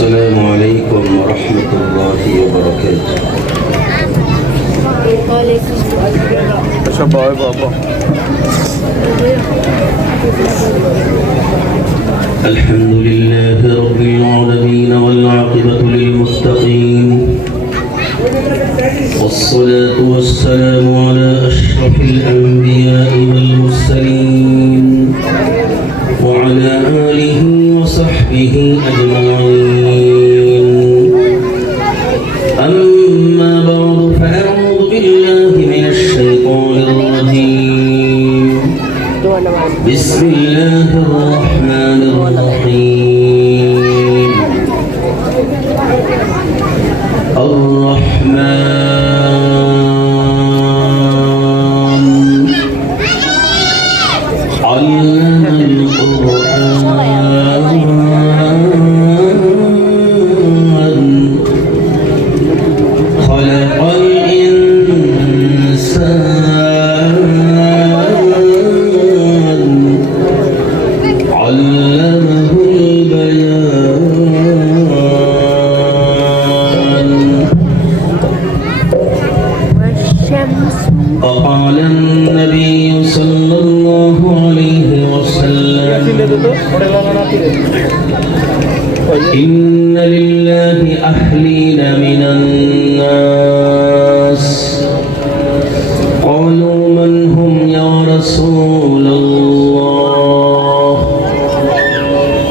السلام عليكم ورحمة الله وبركاته. الحمد لله رب العالمين والعاقبة للمتقين، والصلاة والسلام على أشرف الأنبياء والمرسلين وعلى آله وصحبه أجمعين. أما بعد فأعوذ بالله من الشيطان الرجيم. بسم الله الرحمن الرحيم. الرحمن علم القرآن خلق الإنسان علمه البيان. وقال النبي صلى الله عليه وسلم: إن لله أهلين من الناس. قالوا من هم يا رسول الله؟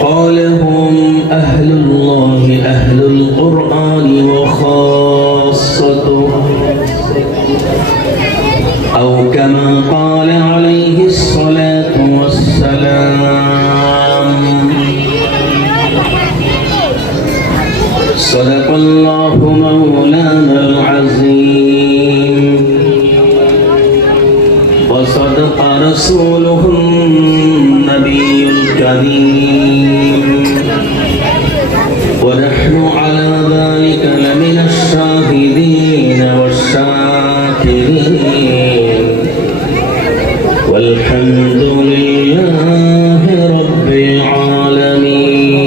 قال هم أهل الله أهل القرآن وخاصته، أو كما قال عليه الصلاة والسلام. صدق الله مولانا العظيم، وصدق رسوله النبي الكريم، ونحن على ذلك لمن الشاهدين والشاكرين، والحمد لله رب العالمين.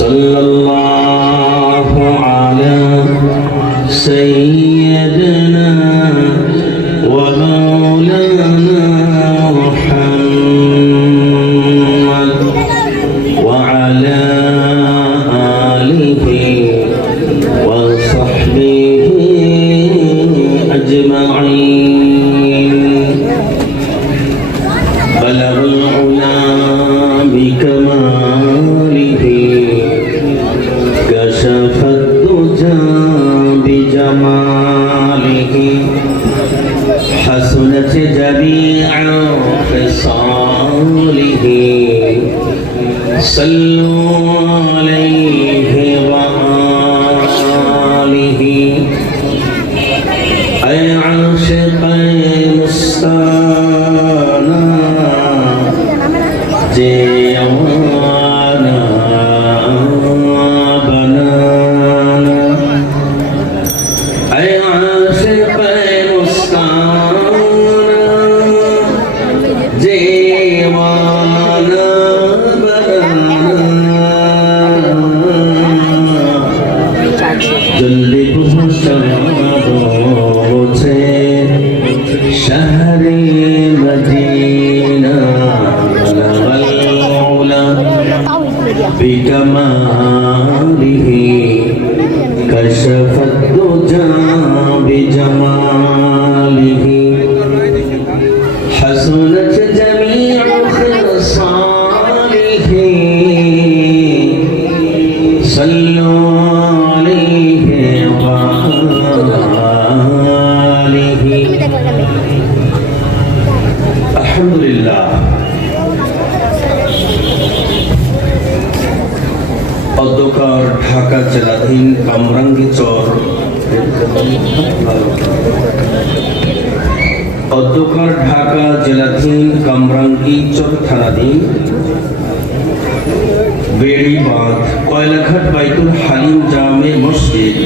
صلى الله على سيدنا ومولانا محمد وعلى آله وصحبه أجمعين. بلغ العلا بكماله، كشف الدجى بجماله، حسنت جميع خصاله. صلوا عليه وآله. أي عاشق مستانا جيوانا بنانا. أي عاشق مستانا جيوانا जल्दी पहुँचे शहरे मदीना, بكماله كشف الدجى بجماله، حسنت جميع خصاله. صلوا عليه وآله. الحمد لله. অধ্যকার ঢাকা জেলাধীন কামরাঙ্গীচর অধ্যকার ঢাকা জেলাধীন কামরাঙ্গীচর থানাধীন বেড়িবাঁধ কয়লাঘাট বাইতুল হালিম জামে মসজিদ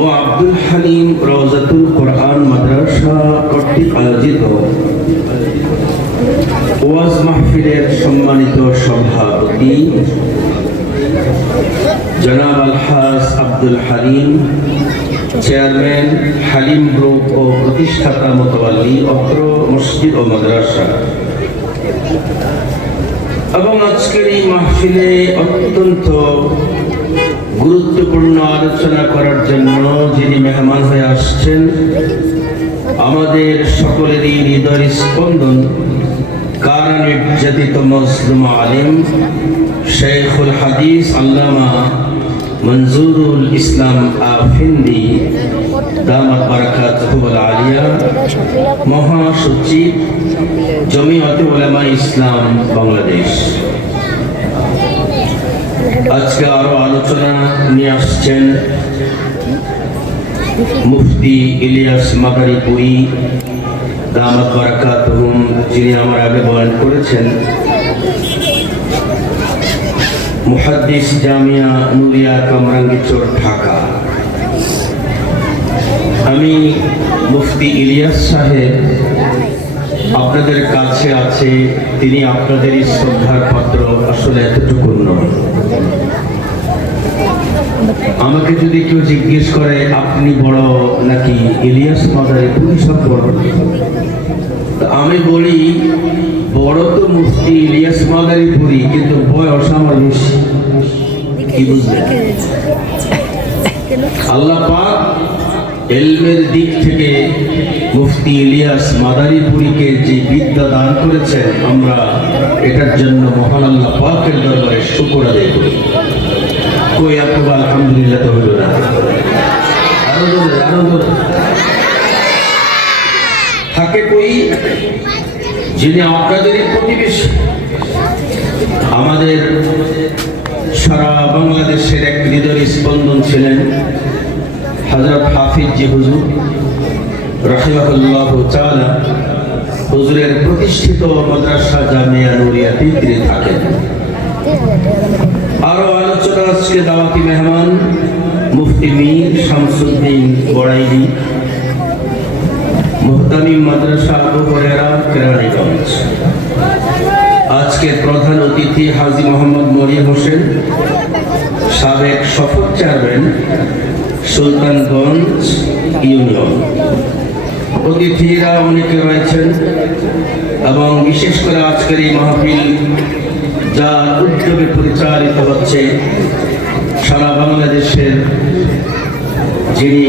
ও আব্দুল হালিম রওজাতুল কোরআন মাদ্রাসা কর্তৃক আয়োজিত ওয়াজ মাহফিলের সম্মানিত সভাপতি জনাব আলহাজ আব্দুল হালিম, চেয়ারম্যান হালিম গ্রুপ ও প্রতিষ্ঠাতা মোতাওয়াল্লি অত্র মসজিদ ও মাদ্রাসা, এবং আজকের এই মাহফিলে অত্যন্ত গুরুত্বপূর্ণ আলোচনা করার জন্য যিনি মেহমান হয়ে আসছেন, আমাদের সকলেরই হৃদয় স্পন্দন কারা নির্যাতিত মজলুম আলিম শেখুল হাদিস আল্লামা মনজুরুল ইসলাম আফিন্দি দামাত বারাকাতুহুল আলিয়া, মহাসচিব জমিয়তে উলামা ইসলাম বাংলাদেশ। আজকে আরো আলোচনা নিয়ে আসছেন মুফতি ইলিয়াস মাদারীপুরী দামাত বারাকাতুহুম, যিনি আমার আগে বয়ান করেছেন। মুহাদ্দিস জামিয়া নুরিয়া কামরাঙ্গীরচর, ঢাকা। আমি মুফতি ইলিয়াস সাহেব আপনাদের কাছে আছে, তিনি আপনাদেরই শ্রদ্ধার পাত্র, আসলে এতটুকু নয়। আমাকে যদি কেউ জিজ্ঞেস করে আপনি বড় নাকি ইলিয়াস মাদারীপুরী সব বড়, আমি বলি বড় তো মুফতি ইলিয়াস মাদারীপুরী, কিন্তু বয়স আমার বেশি। কি বুঝলেন? আল্লাহ পাক ইলমের দিক থেকে মুফতি ইলিয়াস মাদারীপুরীকে যে বিদ্যা দান করেছেন, আমরা এটার জন্য মহান আল্লাহ পাকের দরবারে শুকর আদায় করি। কই আপনার আলহামদুলিল্লাহ তো হলো না, আরো থাকে কই যিনি আপনাদেরই প্রতিবেশী, আমাদের সারা বাংলাদেশের এক হৃদয় স্পন্দন ছিলেন হযরত হাফিজ জি হুজুর রাহিমাহুল্লাহ তাআলা। হুজুরের প্রতিষ্ঠিত মাদ্রাসা জামিয়া নুরিয়াতে তিনি থাকেন। আরো আলোচনা আজকে দাওয়াতি মেহমান মুফতি মীর শামসুদ্দিন বড়াইলি, মুহতামিম মাদ্রাসা আবু হুরায়রা কেরানীগঞ্জ। আজকের প্রধান অতিথি হাজী মোহাম্মদ মরিয়ম হোসেন, সাবেক সফর চেয়ারম্যান সুলতানগঞ্জ ইউনিয়ন। অতিথিরা অনেকে রয়েছেন, এবং বিশেষ করে আজকের এই মাহফিল যার উদ্যোগে পরিচালিত হচ্ছে সারা বাংলাদেশের, যিনি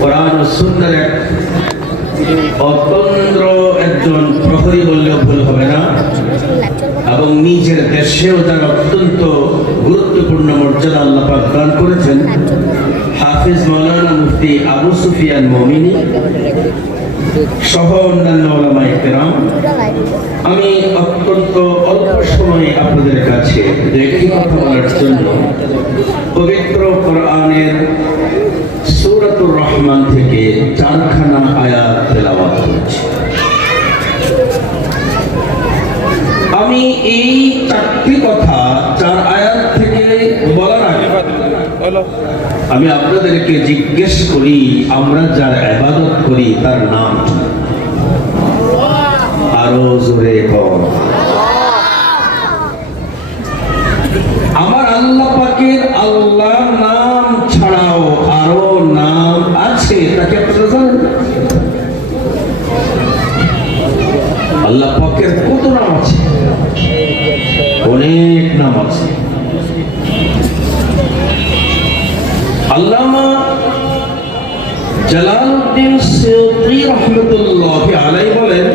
কোরআন ও সুন্নাহর এক অতন্দ্র একজন প্রহরী বললেও ভুল হবে না, এবং নিজের দেশেও যার অত্যন্ত গুরুত্বপূর্ণ মর্যাদা আল্লাহ পাক দান করেছেন, হাফিজ মাওলানা মুফতি আবু সুফিয়ান মুমিনী সহ অন্যান্য উলামায়ে কেরাম। আমি অত্যন্ত অল্প সময়ে আপনাদের কাছে একটি কথা বলার জন্য পবিত্র কোরআনের সূরাতুর রহমান থেকে 4খানা আয়াত তেলাওয়াত করছি। আমি এই 4টি কথা 4 আয়াত থেকে বলার আগে আমি আপনাদেরকে জিজ্ঞেস করি, আমরা যার ইবাদত করি তার নাম কি? আরো জোরে বল। আমার আল্লাহ পাকের আল্লাহর নাম ছাড়াও আরো নাম আছে, তাকে আপনারা জানেন? আল্লাহ পাকের কত নাম আছে? অনেক নাম আছে। আল্লামা জালালউদ্দিন সিয়ুতী রাহমাতুল্লাহি আলাইহি বলেন,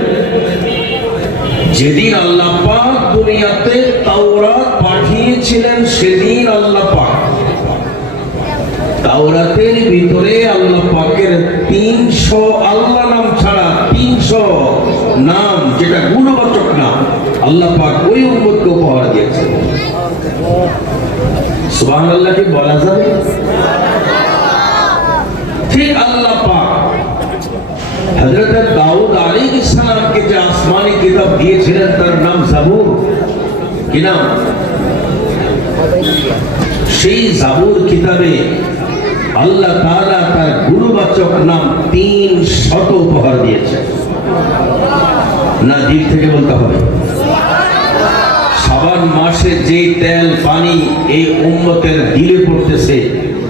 যেদিন আল্লাহ পাক দুনিয়াতে তাওরাত পাঠিয়েছিলেন, সেদিন আল্লাহ পাক তাওরাতের ভিতরে আল্লাহ পাকের 300 আল্লাহ নাম ছাড়া 300 নাম, যেটা গুণবাচক নাম, আল্লাহ পাক ওই উম্মতকে উপহার দিয়েছেন। সুবহানাল্লাহ কি বলা যাবে? ঠিক আল্লাহ পাক হযরত দাউদ আলাইহিস সালামকে যে আসমানি কিতাব দিয়েছিলেন, তার নাম জাবুর। কি নাম? সেই জাবুর কিতাবে আল্লাহ তাআলা তার গুণবাচক নাম 300 উপহার দিয়েছেন। না দিল থেকে বলতে হবে? শাবান মাসে যে তেল পানি এই উম্মতের দিলে পড়তেছে,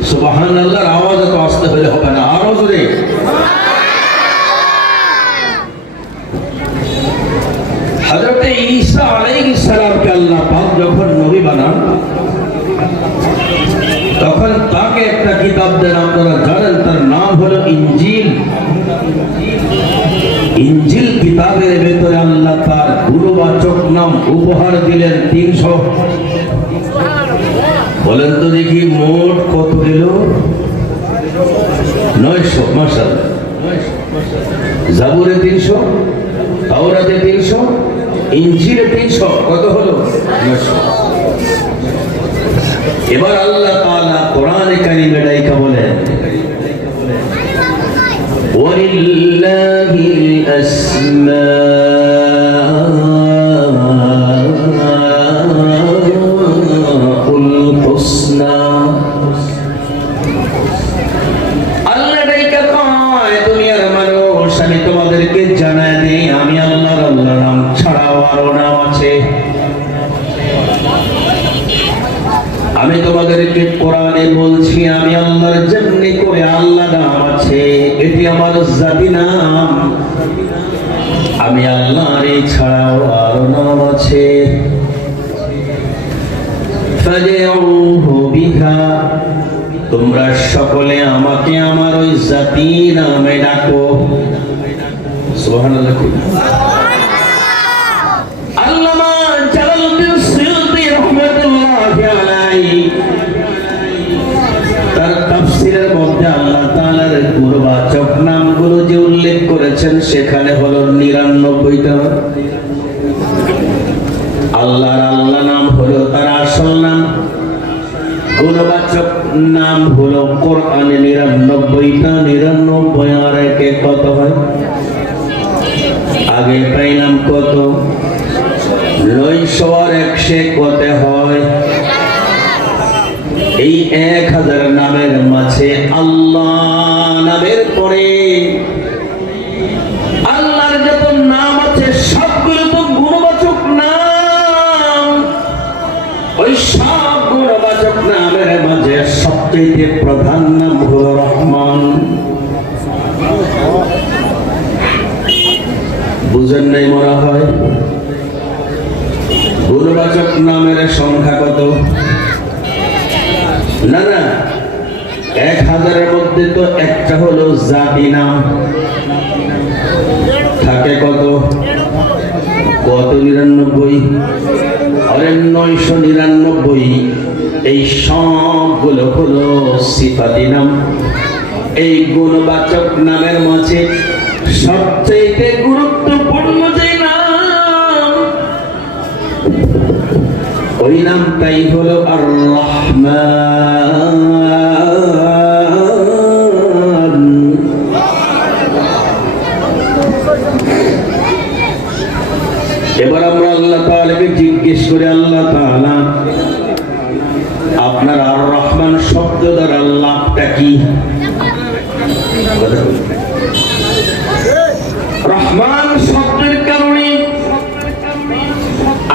সুবহানাল্লাহর আওয়াজ তো আসতে হলে হবে না, আরো জোরে। হযরতে ঈসা আলাইহিস সালামকে আল্লাহ পাক যখন নবী বানান, তখন তাকে একটা কিতাব দেন, আপনারা জানেন তার নাম হলো ইনজিল। ইনজিল কিতাবের ভেতরে আল্লাহ তার গুণবাচক নাম উপহার দিলেন 300। বলেন তো দেখি মোট কত দিল? 900। মাশাআল্লাহ। জাবুরে 300, তাওরাতে 300, ইনজিলে 300, কত হলো? 900। এবার আল্লাহ তাআলা কোরআনে কারিমে ডাইকা বলেন, ওয়ালিল্লাহিল আসমাউল হুসনা। আল্লাহ ডাইকা কয়, দুনিয়ার মানুষ, আমি তোমাদেরকে জানাই দিই, আমি আল্লাহর নাম ছাড়াও আরো নাম আছে। আমি তোমাদেরকে কোরআনে বলছি, আমি আল্লাহর যেমনি করে আল্লাহ নাম আছে, এটি আমার জাতি নাম। আমি আল্লাহর ছাড়াও আরো নাম আছে। ফাদউহু বিহা, তোমরা সকলে আমাকে আমার ওই জাতি নামে ডাকো। সুবহানাল্লাহ। আল্লামা জালালউদ্দিন সুয়ুতী রাহমাতুল্লাহি আলাইহি তার তাফসীরের মধ্যে আল্লাহ তাআলার গুণবাচক নামগুলো যে উল্লেখ করেছেন, সেখানে হলো 99টা। আল্লাহর আল্লাহ নাম হলো তার আসল নাম, গুণবাচক নাম হলো কোরআনে 99টা। 99 আর একে কত হয়? আগে পাইলাম কত? 900 আর 100 কত হয়? এই 1000 নামের মাঝে আল্লাহ নামের পরে আল্লাহর যত নাম আছে সবগুলো তো গুণবাচক নাম। ওই সব গুণবাচক নামের মাঝে সবচেয়ে প্রধান নাম হলো রহমান। বুঝেন নাই মনে হয়? গুণবাচক নামের সংখ্যা কত? না না, 1000-এর মধ্যে তো একটা হলো জাতি নাম, থাকে কত? 99। আরে 999। এই সবগুলো হলো সিফাতি নাম। এই গুণবাচক নামের মাঝে সবচেয়ে গুরুত্বপূর্ণ যে নাম, ওই নামটাই হলো আর রহমান। এবার আমরা আল্লাহ তাআলাকে জিজ্ঞেস করি, আল্লাহ তাআলা আপনার আর রহমান শব্দ দ্বারা লাভটা কি? রহমান শব্দের কারণে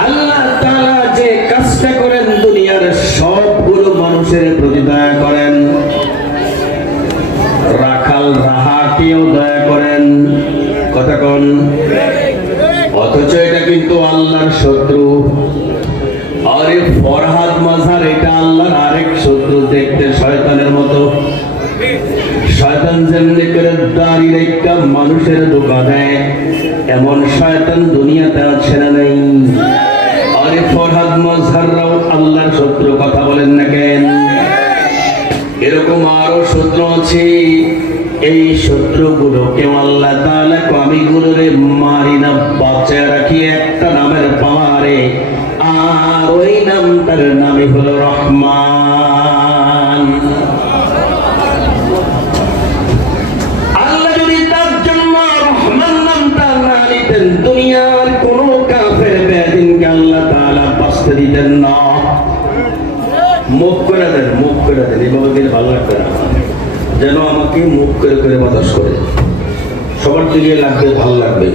আল্লাহ তাআলা যে কাজটা করেন, দুনিয়ার সবগুলো মানুষের প্রতি দয়া করেন, রাখাল রাহাকেও দয়া করেন। কথা কোন? অথচ এটা কিন্তু আল্লাহর শত্রু। আরে ফরহাদ মাজার এটা আল্লাহর আরেক শত্রু, দেখতে শয়তানের মতো। শয়তান যেমনি করে দাড়ি রেখা মানুষের ধোঁকা দেয়, এমন শয়তান দুনিয়াতে আছে না নাই? আরে ফরহাদ মাজাররাও আল্লাহর শত্রু, কথা বলেন না কেন? এরকম আরো শত্রু আছে। এই শত্রুগুলোকে আল্লাহ তাআলা কমিগুলোরে মারি না, বাঁচিয়ে রাখি একটা নামের পাওয়ারে। আর ওই নামটার নামই হলো রহমান। আল্লাহ যদি তার জন্য রহমান নামটা না নিতেন, দুনিয়ার কোন কাফের বেদিনকে আল্লাহ তাআলা বাঁচতে দিতেন না। মুখ করে দেন, মুখ করে দেন, এভাবে দিলে ভালো লাগবে না। যেন আমাকে মুখ করে করে বাতাস করে, সবার দিকে লাগবে, ভালো লাগবে।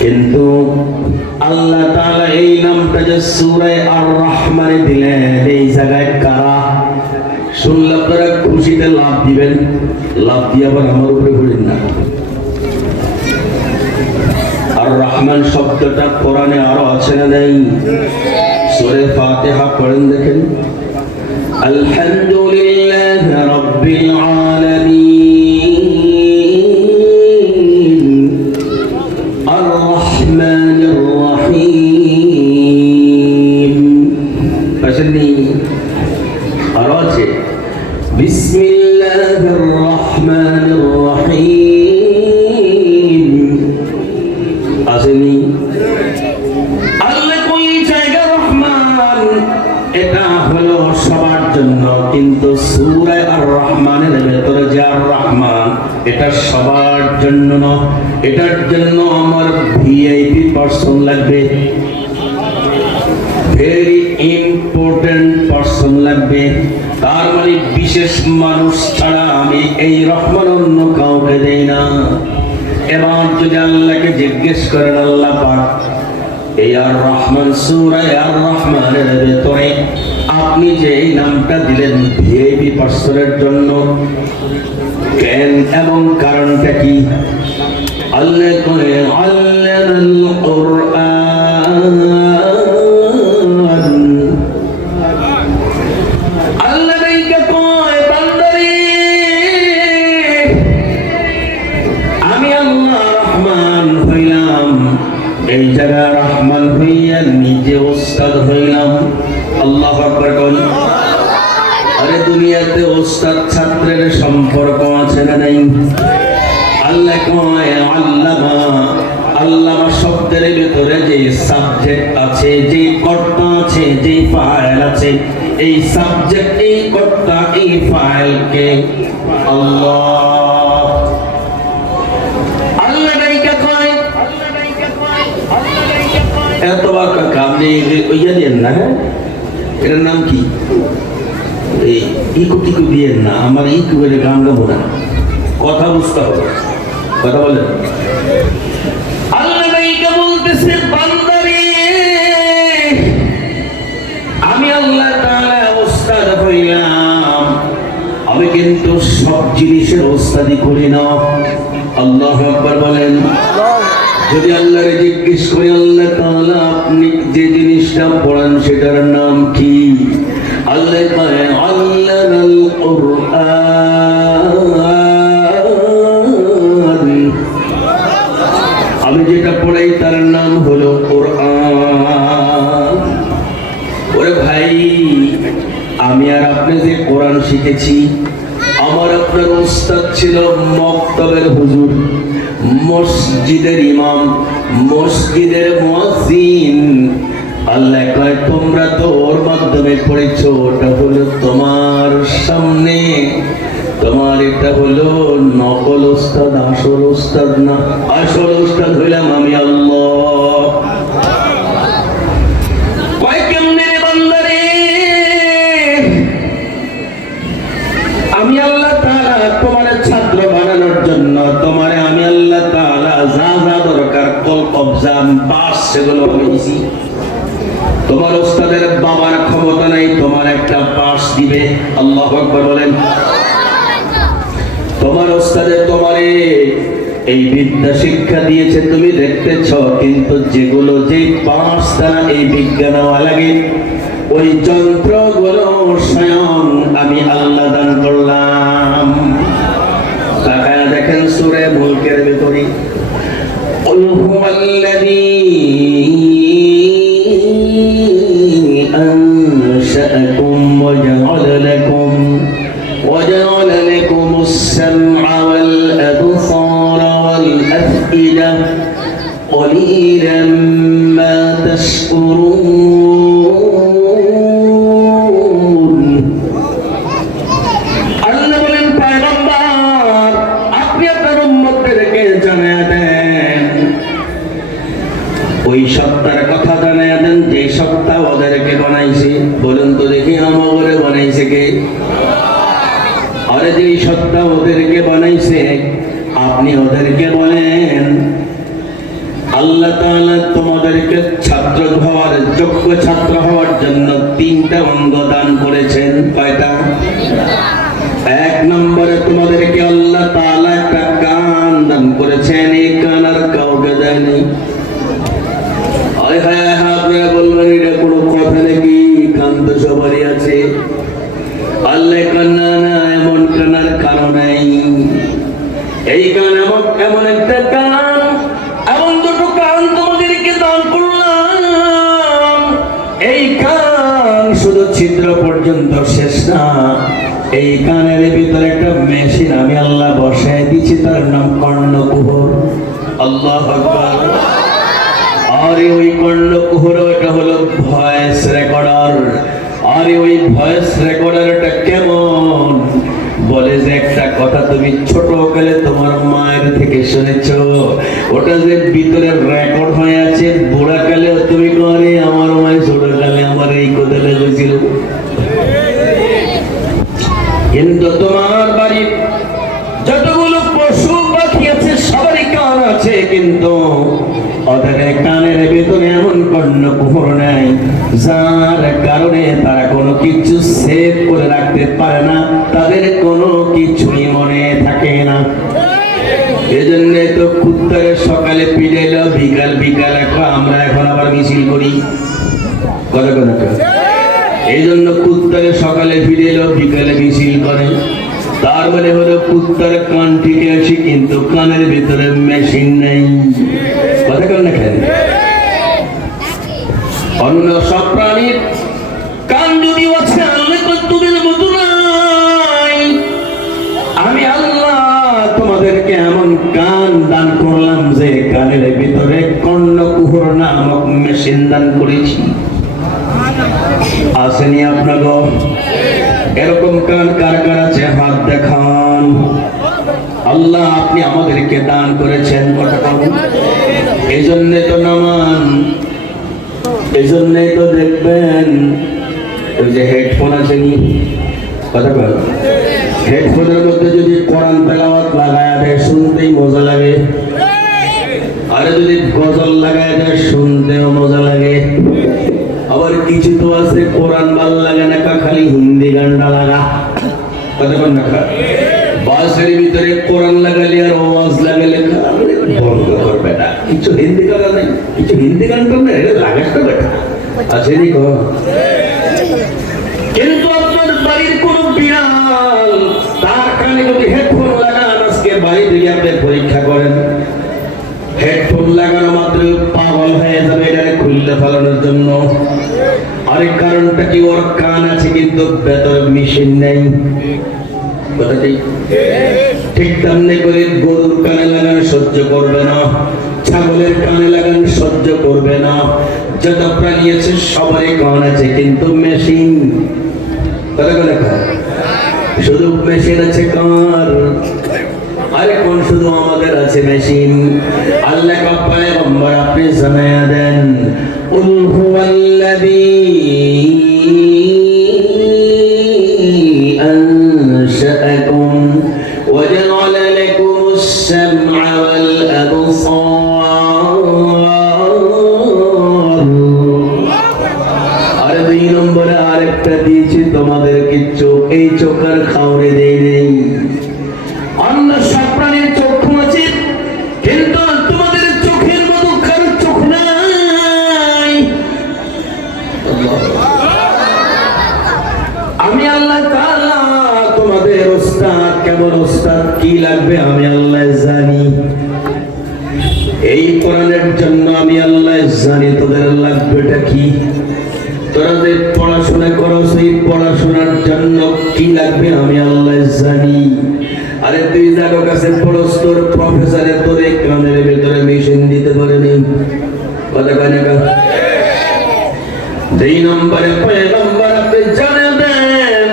কিন্তু আল্লাহ তাআলা এই নামটা যে সূরা আর রহমানে দিলেন, এই জায়গায় কারা শুনলে আপনারা খুশিতে লাভ দিবেন, লাভ দিয়ে আবার আমার উপরে বলেন না। আর রহমান শব্দটা কোরআনে আরো আছে না নেই? সূরা ফাতিহা পড়েন দেখেন, আলহামদুলিল্লাহি রাব্বিল আলামিন আর রহমানির রহিম। আসেননি? আরো আছে, বিসমিল্লাহির রহমানির রহিম। আসেনি? আল্লাহ কোন জায়গা রহমান, এটা হলো সবার জন্য, কিন্তু সূরা আর রহমানের ভেতরে যে আর রহমান, এটা সবার জন্য না। এটার জন্য আমার ভিআইপি পারসন লাগবে, ভেরি ইম্পর্টেন্ট পারসন লাগবে। তার মানে বিশেষ মানুষ ছাড়া আমি এই রহমান অন্য কাউকে দেই না। এবার যদি আল্লাহকে জিজ্ঞেস করেন, আল্লাহ পাক এই আর রহমান সূরা আর রহমানের ভেতরে আপনি যে এই নামটা দিলেন ভিআইপি পার্সনের জন্য, কেন এবং কারণটা কি? আল্লাহ কয় আল্লামাল কুরআন, আল্লাহ বাইকে কয় বান্দারে আমি আল্লাহ রহমান হইলাম, এই জায়গা রহমান হইয়া নিজে ওস্তাদ হইলাম। আল্লাহু আকবার বল। আরে দুনিয়াতে ওস্তাদ ছাত্রের সম্পর্ক আছে না নাই? আল্লাহ কয় আল্লামা, আল্লামা শব্দের ভিতরে যে সাবজেক্ট আছে, যে কর্তা আছে, যে ফাইল আছে, এই সাবজেক্ট, এই কর্তা, এই ফাইলকে আল্লাহ। আল্লাহ ডাইকা কয় এত বাকা কামনে ওইয়া দেন না, হ্যাঁ এটার নাম কি? এই ইকু টিকু দিয়েন না, আমার ইকু বলে গান গাবো না, কথা বুঝতে হবে, কথা বলেন। আল্লাহ বাইকা বলতেছে বান্দারে আমি আল্লাহ তাআলা ওস্তাদ হইলাম, আমি কিন্তু সব জিনিসের ওস্তাদি করি না। আল্লাহু আকবার বলেন। যদি আল্লাহরে জিজ্ঞেস করি, আল্লাহ তাআলা আপনি যে জিনিসটা পড়ান সেটার নাম কি? আল্লাহ কয় আল্লামাল কুরআন, আমি যেটা পড়াই তার নাম হলো কোরআন। ওরে ভাই, আমি আর আপনি যে কোরআন শিখেছি, আমার আপনার উস্তাদ ছিল মক্তবের হুজুর, মসজিদের ইমাম, মসজিদের মুয়াজ্জিন। আল্লাহ কয় তোমরা তো ওর মাধ্যমে পড়েছো, ওটা হলো তোমার সামনে, তোমার এটা হলো নকল উস্তাদ, আসল উস্তাদ না। আসল উস্তাদ হইলাম আমি আল্লাহ। কয় কেমনে রে বান্দারে? আমি আল্লাহ তাআলা তোমার ছাত্র বানানোর জন্য তোমারে আমি আল্লাহ তাআলা যা যা দরকার কল কবজাম পাস সেগুলো দিয়েছি। তোমার ওস্তাদের বাবার ক্ষমতা নাই তোমার একটা পাস দিবে। আল্লাহু আকবার বলেন। তোমার ওস্তাদে তোমারে এই বিদ্যা শিক্ষা দিয়েছে তুমি দেখতেছ, কিন্তু যেগুলো যে পাস দ্বারা এই বিজ্ঞান নেওয়া লাগে ওই যন্ত্রগুলো স্বয়ং আমি আল্লাহ দান করলাম। তাকায়া দেখেন সূরা মুলকের ভিতরে কুল হুয়াল্লাযী আনশাআকুম ওয়া জাআলা লাকুমুস সামআ ওয়াল আবসারা ওয়াল আফইদা ক্বালীলাম মা তাশকুরুন। আল্লাহ বলেন পয়গম্বর আপনি আপনার উম্মতদেরকে জানায়া দেন, ওই সত্তার কথা জানায়া দেন যে সত্তা ওদেরকে বানাইছে। বলুন তো দেখি আমাকে বানাইছে কে? আরে যে সত্তা ওদেরকে বানাইছে আপনি ওদেরকে বলেন আল্লাহ তাআলা তোমাদেরকে ছাত্র হওয়ার যোগ্য ছাত্র হওয়ার জন্য তিনটা অঙ্গ দান করেছেন। কয়টা? এক নম্বরে তোমাদেরকে আল্লাহ তাআলা একটা কান দান করেছেন, এই কান আর কাউকে দেয়নি। আপনারা বলবেন এটা কোনো কথা নাকি? কান তো সবারই আছে। আল্লাহ কান্না না, এমন কানার কারণ নেই। এই কান এমন একটা কান, এমন দুটো কান তোমাদেরকে দান করলাম। এই কান শুধু ছিদ্র পর্যন্ত শেষ না, এই কানের ভিতরে একটা মেশিন আমি আল্লাহ বসায় দিচ্ছি, তার নাম কর্ণকুহর। আল্লাহু আকবার। আর ওই কর্ণকুহর এটা হলো ভয়েস রেকর্ডার। আর ওই ভয়েস রেকর্ডারটা কেমন? বলে যে একটা কথা তুমি ছোটকালে তোমার মায়ের থেকে শুনেছো, ওটা যে ভিতরে রেকর্ড হয়ে আছে, বুড়াকালেও তুমি করে আমার মায়ের ছোটকালে আমার এই কথা লেগেছিল। কিন্তু তোমার বাড়ির যতগুলো পশু পাখি আছে সবারই কান আছে, কিন্তু ওদের কানের ভিতরে এমন কর্ণকুহর নাই, যার কারণে তারা কোনো কিছু সেভ করে রাখতে পারে না, তাদের কোনো কিছুই মনে থাকে না। এজন্য তো কুত্তারে সকালে পিড়াইল, বিকাল বিকাল আমরা এখন আবার মিছিল করি। কথা কথা এই জন্য কুত্তারে সকালে ফিরে এলো, বিকালে মিছিল করে। তার মানে হলো কুত্তার কান ঠিক আছে, কিন্তু কানের ভিতরে মেশিন নেই। কথা কেন না খেলে? অন্য সব প্রাণীর কান যদি আছে, আল্লাহ তোদের মতো নাই। আমি আল্লাহ তোমাদেরকে এমন কান দান করলাম যে কানের ভিতরে কর্ণকুহর নামক মেশিন দান করেছি। আসেনি আপনাকে? এরকম কান কার কার আছে? হাত দেখান। আল্লাহ আপনি আমাদেরকে দান করেছেন। কথা বলুন। এই জন্য তো নামান, এই জন্যই তো দেখবেন ওই যে হেডফোন আছে নি, কথা বল, হেডফোনের মধ্যে যদি কোরআন তেলাওয়াত লাগায় দেয় শুনতেই মজা লাগে, আর যদি গজল লাগায় দেয় শুনতেও মজা লাগে। আবার কিছু তো আছে কোরআন ভাল লাগে না, খালি হিন্দি গানটা লাগা। কথা বল না, বাসের ভিতরে কোরআন লাগালে আর আওয়াজ লাগালে বন্ধ কর বেটা, কিছু হিন্দি গান নেই, কিছু হিন্দি গান তো নেই, লাগাস তো বেটা আছে নি গো। কিন্তু আপনার বাড়ির কোন বিড়াল তার কানে যদি হেডফোন লাগান, আজকে বাড়ি থেকে আপনি পরীক্ষা করেন, হেডফোন লাগানো মাত্র পাগল হয়ে যাবে এটাকে খুলতে ফেলানোর জন্য। আরেক কারণটা কি? ওর কান আছে কিন্তু ভেতরে মেশিন নেই। কথা ঠিক তেমনি করে গরুর কানে লাগান সহ্য করবে না, ছাগলের কানে লাগান সহ্য করবে না। যত প্রাণী আছে সবারই কান আছে, কিন্তু মেশিন। কথা লেখা শুধু মেশিন আছে কার? আরে কোন শুধু আমাদের আছে মেশিন? আল্লাহ কা পয়গম্বর আপনি জানায়া দেন, কুল হুয়াল্লাযী আনশাআকুম ওয়া জাআলা লাকুমুস সামআ ওয়াল আবসার। আর দুই নম্বরে আরেকটা দিয়েছি তোমাদেরকে চোখ, এই চোখের খাওয়ারে দেই নেই। অন্য সব প্রাণীর চক্ষু আছে, কিন্তু তোমাদের চোখের মতো কারো চোখ নাই। আমি আল্লাহ তাআলা তোমাদের ওস্তাদ। কেমন ওস্তাদ? কি লাগবে আমি আল্লাহ জানি। এই কোরআনের জন্য আমি আল্লাহ জানি তোদের লাগবেটা কি। তোরা যে পড়াশোনা করো, সেই পড়াশোনার জন্য কি লাগবে আমি আল্লাহ জানি। আরে তুই যার কাছে পড়স, তোর প্রফেসরে তোর এই কানের ভিতরে মেশিন দিতে পারেনি। কথা কয় না? দুই নম্বরে পয়গম্বর আপনি জানাবেন,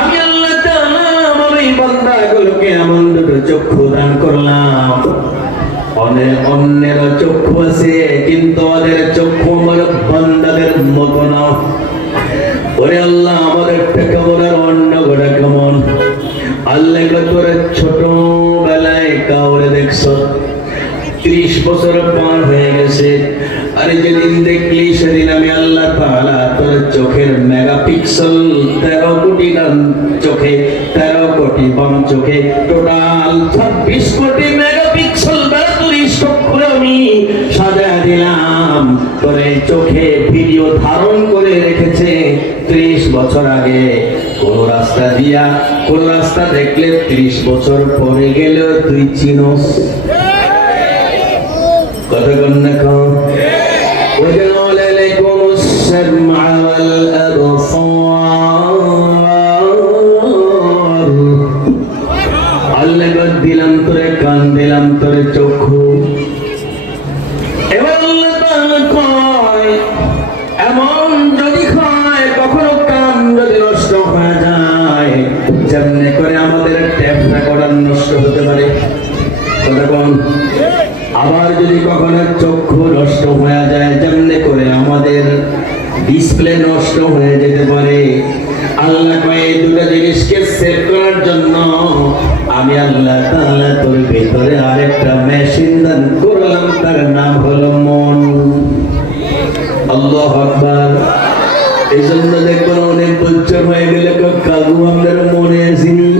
আমি আল্লাহ তাআলা আমার এই বান্দাগুলোকে এমন দুটো চক্ষু দান করলাম। অন্যের চক্ষু আছে, কিন্তু ওদের চক্ষু আমার বান্দাদের মতো না। ওরে আল্লাহ আমাদের কেমন আর অন্য গোটা কেমন? আল্লাহ তোর ছোট বেলায় কাউরে দেখছ, 30 বছর আরে যেদিন দেখলি সেদিন আমি আল্লাহ তাআলা তোর চোখের মেগাপিক্সেল 13 কোটি চোখে 13 কোটি বাম চোখে টোটাল 26 কোটি মেগাপিক্সেল ব্যাটারি করে আমি সাজায় দিলাম। তোর এই চোখে ভিডিও ধারণ করে রেখেছে 30 বছর আগে। কোন রাস্তা দিয়া কোন রাস্তা দেখলে 30 বছর পরে গেল তুই চিনোস? কথা কন না কন। وجعل لكم السمع والأبصار আল্লাহ দিলাম তোরে কান দিলাম তোরে চক্ষু। এবার আল্লাহ তাআলা কয় এমন যদি হয় কখনো কান যদি নষ্ট হয়ে যায় যেমনি করে আমাদের ট্যাপ রেকর্ডার নষ্ট হতে পারে। কথা কন। আবার যদি কখনো চক্ষু নষ্ট হয়ে যায় যেমনি করে আমাদের ডিসপ্লে নষ্ট হয়ে যেতে পারে। আল্লাহ কয় এই দুটো জিনিসকে সেভ করার জন্য আমি আল্লাহ তাআলা তোর ভিতরে আরেকটা মেশিন দান করলাম, তার নাম হলো মন। আল্লাহু আকবার। এই জন্য দেখবেন অনেক বছর হয়ে গেলে কাকু আমাদের মনে আসেনি,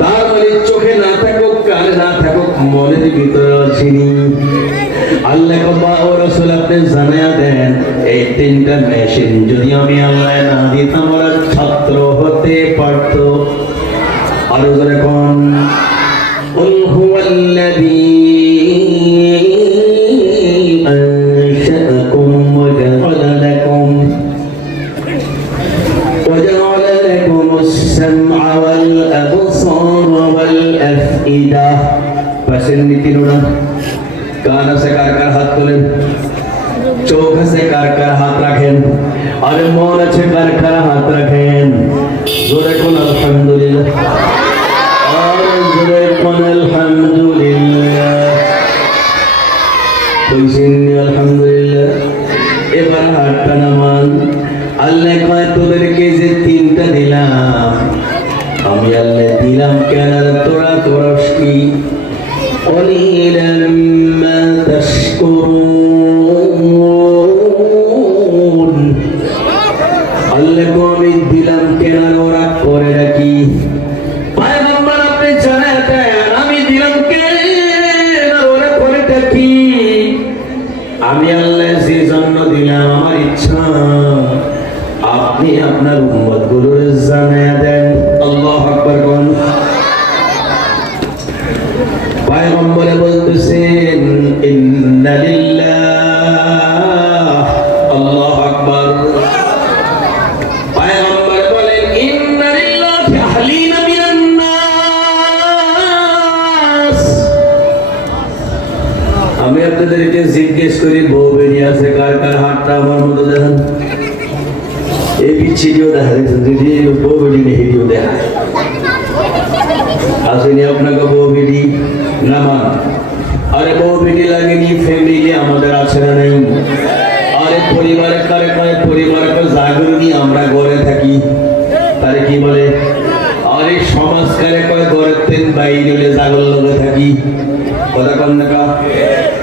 তার মানে চোখে না থাকুক কানে না থাকুক মনের ভিতরে আসেনি। আল্লাহ ও রাসূল আপনি জানিয়ে দেন এই তিনটা মেশিন যদি আমি আল্লাহ না দিতাম ওরা ছাত্র হতে পারত। আরো জোরে কোন কুল হুয়াল্লাযী আনশাআকুম ওয়া জাআলা লাকুম السمع والأبصار والأفئدة পাশের নীতিরা কান আছে কার কার হাত তোলেন, চোখ আছে কার কার হাত রাখেন, আর মন আছে কার কার হাত রাখেন। জোরে কোন আলহামদুলিল্লাহ, আর জোরে কোন আলহামদুলিল্লাহ। কইছেন আলহামদুলিল্লাহ। এবার হাতটা নামান। আল্লাহ কয় তোদেরকে যে তিনটা দিলাম আমি আল্লাহ দিলাম কেন তোরা করস কি? قليلا ما تشكرون আল্লাহ কয় আমি দিলাম কেন ওরা করে রাখি? পয়গম্বর আপনি জানেন আমি দিলাম কেন ওরা করে রাখি? আমি আল্লাহ যে জন্য দিলাম আমার ইচ্ছা আপনি আপনার উম্মত গুলোর জানিয়ে দেন। আল্লাহু আকবার কোন। পয়গম্বর বলতেছেন ইন্না লিল্লাহ। আল্লাহু আকবার। পয়গম্বর বলেন ইন্না লিল্লাহি আহলিনা মিনান নাস। আমি আপনাদেরকে জিজ্ঞেস করি বউ বেরিয়ে আছে কার কার হাতটা আমার মতো দেন। এই ভিডিও দেখা যাচ্ছে যদি বউ বেরি ভিডিও দেখা আসেনি আপনাকে বউ বেরি নামান। আরে বউ বেরি লাগেনি ফ্যামিলি আমাদের আছে না নাই? আরে পরিবারের কারে কয় পরিবারকে জাগরণী আমরা ঘরে থাকি তারে কি বলে? আরে সমাজ কারে কয় ঘরের তেন বাইরে জাগর লগে থাকি। কথা কন না কা?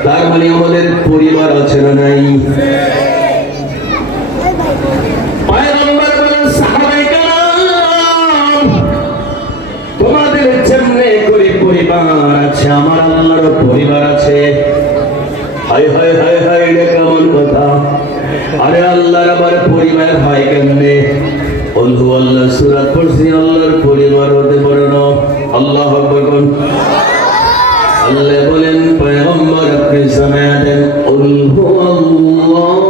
তার মানে আমাদের পরিবার আছে না নাই? তোমাদের যেমনে করে পরিবার আছে আমার আল্লাহর পরিবার আছে। হায় হায় হায় হায় এটা কেমন কথা? আরে আল্লাহর আবার পরিবার হয় কেমনে? বন্ধু আল্লাহ সূরা পড়ছি আল্লাহর পরিবার হতে পারে না। আল্লাহু আকবার কোন। আল্লাহ বলেন পয়গম্বর আপনি জানিয়ে দেন কুল হুয়াল্লাহু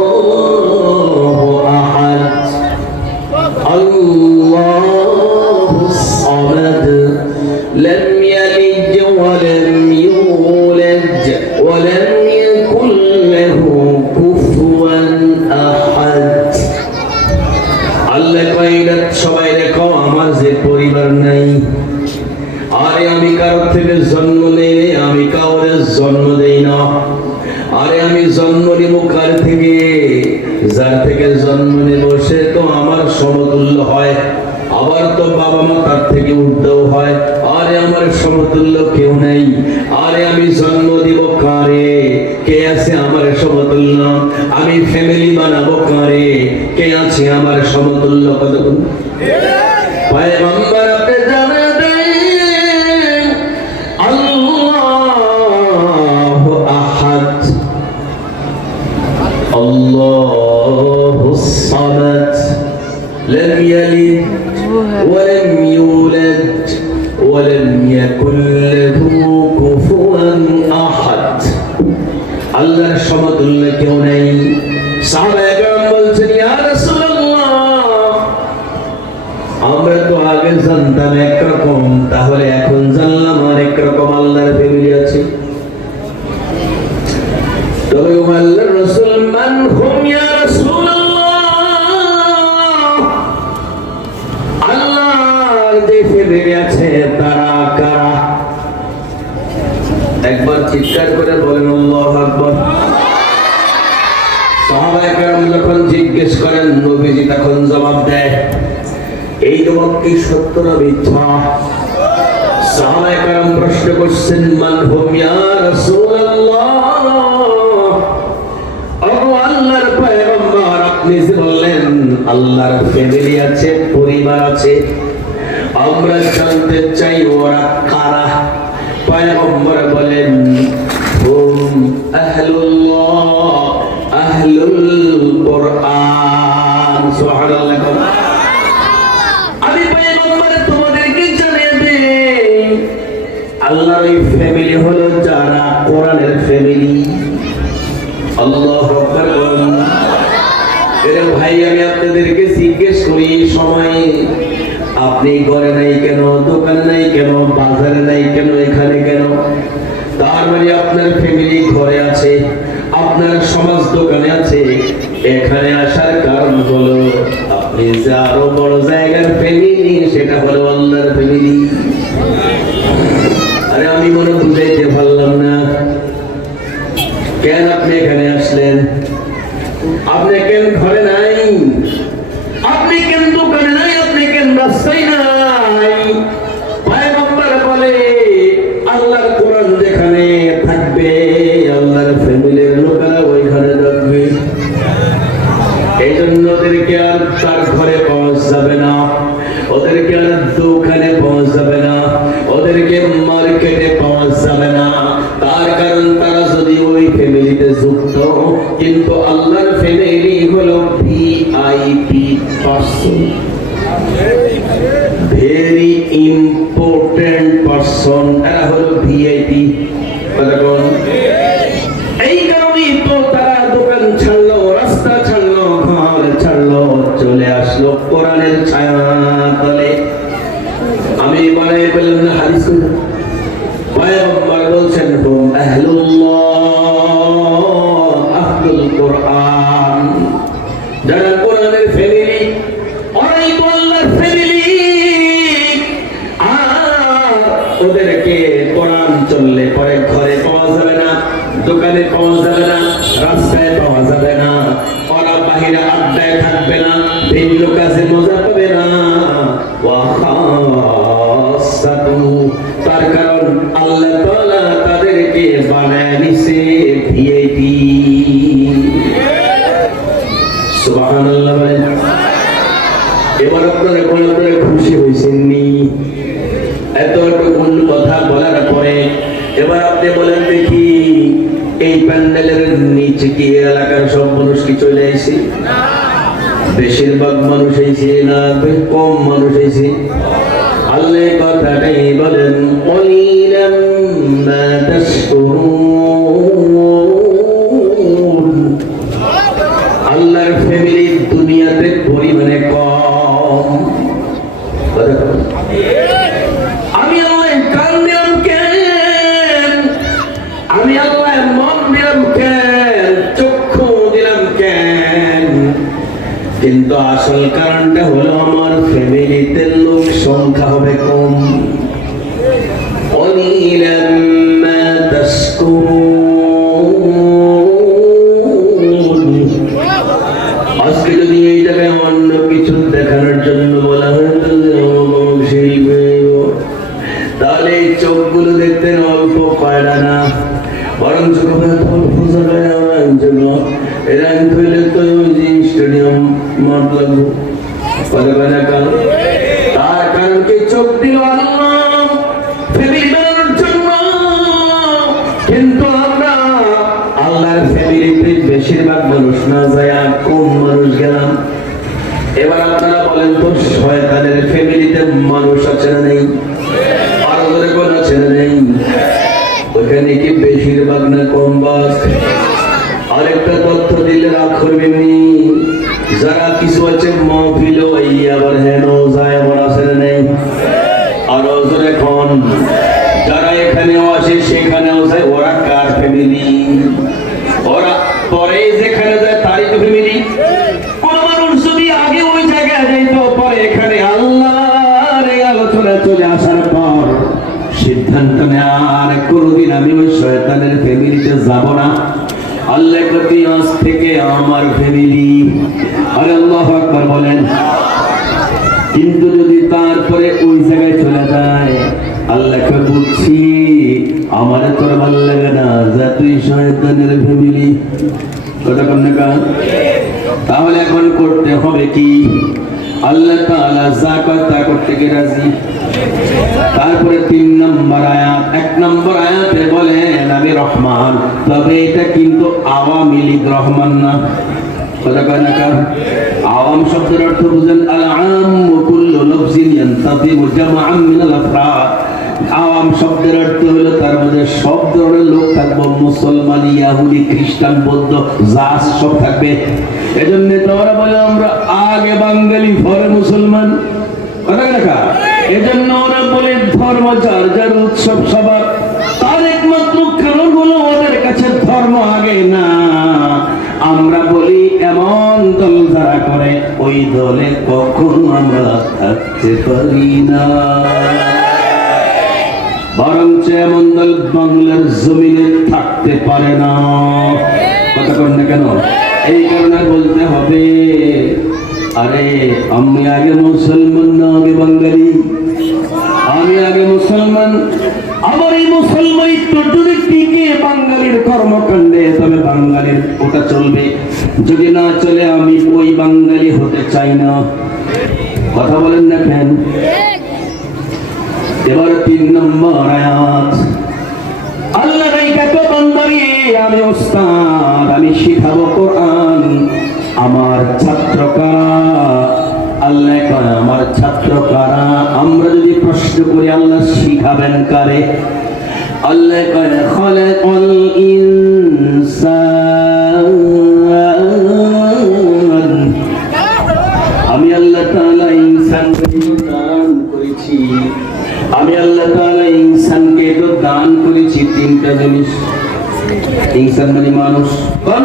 আহাদ আল্লাহুস সামাদ লাম ইয়ালিদ ওয়া লাম ইউলাদ ওয়া লাম ইয়াকুল লাহু কুফুয়ান আহাদ। আল্লাহ কইরা সবাই দেখো আমার যে পরিবার নাই। আরে আমি কারোর থেকে জন্ম নেই, আমি কাউরে জন্ম দেই না। আরে আমি জন্ম নিব কার থেকে? যার থেকে জন্ম নেব সে তো আমার সমতুল্য হয়। আবার তো বাবা মা তার থেকে উর্ধও হয়। আরে আমার সমতুল্য কেউ নেই। আরে আমি জন্ম দিব কারে? কে আছে আমার সমতুল্য? আমি ফ্যামিলি বানাবো কারে? কে আছে আমার সমতুল্য? কতক্ষণ পয়গম্বর আপনি জানা দেন আল্লাহু আহাদ আল্লাহুস সামাদ লাম ইয়ালিদ ওয়া লাম ইউলাদ ওয়া লাম ইয়াকুল লাহু কুফুয়ান আহাদ। আল্লাহর সমতুল্য কেউ নেই। সাহাবায়ে কেরাম বলছেন, ইয়া রাসূলুল্লাহ, আমরা তো আগে জানতাম একরকম, তাহলে এখন জানলাম অনেক রকম আল্লাহর ফ্যামিলি আছে। তবে আল্লাহর রাসূল মান হুম ইয়া রাসূলুল্লাহ, আল্লাহর যে ফ্যামিলি আছে তারা কারা? একবার চিৎকার করে বলেন আল্লাহু আকবার। সাহাবায়ে কেরাম যখন জিজ্ঞেস করেন, নবীজি তখন জবাব দেয়, এই জবাব কি সত্য না মিথ্যা? সাহাবায়ে কেরাম প্রশ্ন করছেন, মান হুম ইয়া রাসূলুল্লাহ, ও আল্লাহর পয়গম্বর, আপনি যে বললেন আল্লাহর ফ্যামিলি আছে, পরিবার আছে, আমরা জানতে চাই ওরা কারা? পয়গম্বর বলেন, হুম আহলুল্লাহ আহলুল কুরআন। সুবহানাল্লাহ। আমি পয়গম্বর তোমাদেরকে জানিয়ে দেই, আল্লাহর এই ফ্যামিলি হলো যারা কোরআনের ফ্যামিলি। আল্লাহু আকবার। এর ভাই, আমি আপনাদেরকে জিজ্ঞেস করি, সময় আপনি ঘরে নাই কেন, দোকানে নাই কেন, বাজারে নাই কেন, এখানে কেন? তার মানে আপনার ফ্যামিলি ঘরে আছে, আপনার সমাজ দোকানে আছে। এখানে আসার কারণ হলো আপনি যে আরো বড় জায়গার ফ্যামিলি, সেটা হলো আল্লাহর ফ্যামিলি। আরে আমি মনে বুঝাইতে পারলাম না, কেন আপনি এখানে আসলেন? আপনি কেন ঘরে নাই? আপনি কেন দোকানে নাই? আপনি কেন রাস্তায় নাই? পয়গম্বর বলে, আল্লাহর কোরআন যেখানে থাকবে, আল্লাহর ফ্যামিলির লোকেরা ওইখানে থাকবে। এই জন্য ওদেরকে আর তার ঘরে পাওয়া যাবে না, ওদেরকে আর দোকানে পাওয়া যাবে না, ওদেরকে মার্কেটে পাওয়া যাবে না। তার কারণ তারা যদি ওই ফ্যামিলিতে যুক্ত, কিন্তু আল্লাহর ফ্যামিলি হলো VIP person, very important person. এরা হলো ভিআইপি। এই কারণেই তো তারা দোকান ছাড়লো, রাস্তা ছাড়লো, ঘর ছাড়লো, চলে আসলো কোরআনের ছায়া তলে। আমি বলে বললাম না, হাদিস পয়গম্বর বলছেন, হুম আহলুল্লাহ আহলুল কুরআন, যারা কোরআনের ফ্যামিলি, ওরাই তো আল্লাহর ফ্যামিলি। আর ওদেরকে কোরআন চললে পরে ঘরে পাওয়া যাবে না, দোকানে পাওয়া যাবে না, রাস্তায় পাওয়া যাবে না, ওরা বাহিরে আড্ডায় থাকবে না, ভিন্ন কাজে মজা পাবে না। তার কারণ আল্লাহ তাআলা তাদেরকে বানায় নিছে ভিআইপি। সুবহানাল্লাহ। এবার আপনারা খুশি হয়েছেন নি? এতটুকু কথা বলার পরে এবার আপনি বলেন দেখি, এই প্যান্ডেলের নিচে কি এলাকার সব মানুষ কি চলে আসে? বেশিরভাগ মানুষ এসে না, কম মানুষ এসে? আল্লাহ কথাটাই বলেন, কলিলাম মা তাশকুরুন। আল্লাহর ফ্যামিলি দুনিয়াতে পরিমাণে কম। আমি আল্লাহ কান দিলাম কেন? আমি আল্লাহ মন দিলাম কেন? চক্ষু দিলাম কেন? কিন্তু আসল কারণটা হলো আমার ফ্যামিলিতে লোক সংখ্যা হবে কম। কলিলাম মা তাশকুরুন। আজকে যদি এই জায়গায় অন্য কিছু দেখানোর জন্য বলা হয়, তাহলে এই চোখগুলো দেখতে অল্প কয়টা না, বরং এরা হইলে তো ওই যে স্টেডিয়াম মাঠ লাগবো তার কারণ কি চোখ দিল আল্লাহ ফ্যামিলি বানানোর জন্য, কিন্তু আমরা আল্লাহর ফ্যামিলিতে বেশিরভাগ মানুষ না যায় আর কম মানুষ গেলাম। এবার আপনারা বলেন তো শয়তানের ফ্যামিলিতে মানুষ আছে না নেই? আরো ধরে কোন আছে না নেই? ওখানে কি বেশিরভাগ না কম বাস? আরেকটা তথ্য দিলে রাগ করবেন, যারা কিছু আছে মহফিল আবার হেন যায় এমন আছে না নেই? আরো ধরে কোন যারা এখানেও আসে সেখানেও যায়, ওরা কার ফ্যামিলি? ওরা পরে যেখানে যায় তারই তো ফ্যামিলি। কোন মানুষ যদি আগে ওই জায়গায় যাইতো, পরে এখানে আল্লাহর এই আলোচনা চলে আসার পর সিদ্ধান্ত নেয়ার কোনদিন আমি ওই শয়তানের ফ্যামিলিতে যাব না। আল্লাহ প্রতি আজ থেকে আমার ফ্যামিলি। আরে আল্লাহু আকবার বলেন। কিন্তু যদি তারপরে ওই জায়গায় চলে যায়, আল্লাহকে বলছি আমার তোর ভালো লাগে না, যা তুই শয়তানের ফ্যামিলি। কথা কন না? তাহলে এখন করতে হবে কি? আল্লাহ তাআলা যা কয় তা করতে কি রাজি? তারপরে 3 নম্বর আয়াত, 1 নম্বর আয়াতে বলেন আমি রহমান, তবে এটা কিন্তু আওয়ামী লীগ রহমান না। কথা কয় না? আওয়াম শব্দের অর্থ বুঝেন আল-আম্মু কুল্লু লফজিন ইয়ানতাযিমু জামআন মিনাল আফরাদ। আওয়াম শব্দের অর্থ হলো তার মধ্যে সব ধরনের লোক থাকবে, মুসলমান, ইহুদি, খ্রিস্টান, বৌদ্ধ, জাস সব থাকবে। এজন্য তোমরা বলে আমরা আগে বাঙালি পরে মুসলমান। কথা কথা এজন্য ওরা বলে ধর্ম যার যার উৎসব সবার। তার একমাত্র কারণ হলো ওদের কাছে ধর্ম আগে না। আমরা বলি এমন দল যারা করে ওই দলে কখনো আমরা থাকতে পারি না। বরঞ্চ এমন দল বাংলার জমিনে থাকতে পারে না। কথা কন না কেন? এই কারণে বলতে হবে আরে আমি আগে মুসলমান না আগে বাঙালি? আমি আগে মুসলমান। আবার এই মুসলমানিত্ব যদি টিকে বাঙালির কর্মকাণ্ডে, তবে বাঙালির ওটা চলবে। যদি না চলে আমি ওই বাঙালি হতে চাই না। কথা বলেন না কেন? এবার 3 নম্বর আয়াত, আল্লাহ রাইকাতো বান্দারে আমি ওস্তাদ, আমি শিখাবো কোরআন। আমার ছাত্র কারা? আল্লাহ কয় আমার ছাত্র কারা? আমরা যদি প্রশ্ন করি আল্লাহ শিখাবেন কারে? আল্লাহ কয় খালাকাল ইনসান, আমি আল্লাহ তাআলা ইনসানকে দান করেছি। আমি আল্লাহ তাআলা ইনসানকে তো দান করেছি 3টা জিনিস। ইনসান মানে মানুষ। কোন?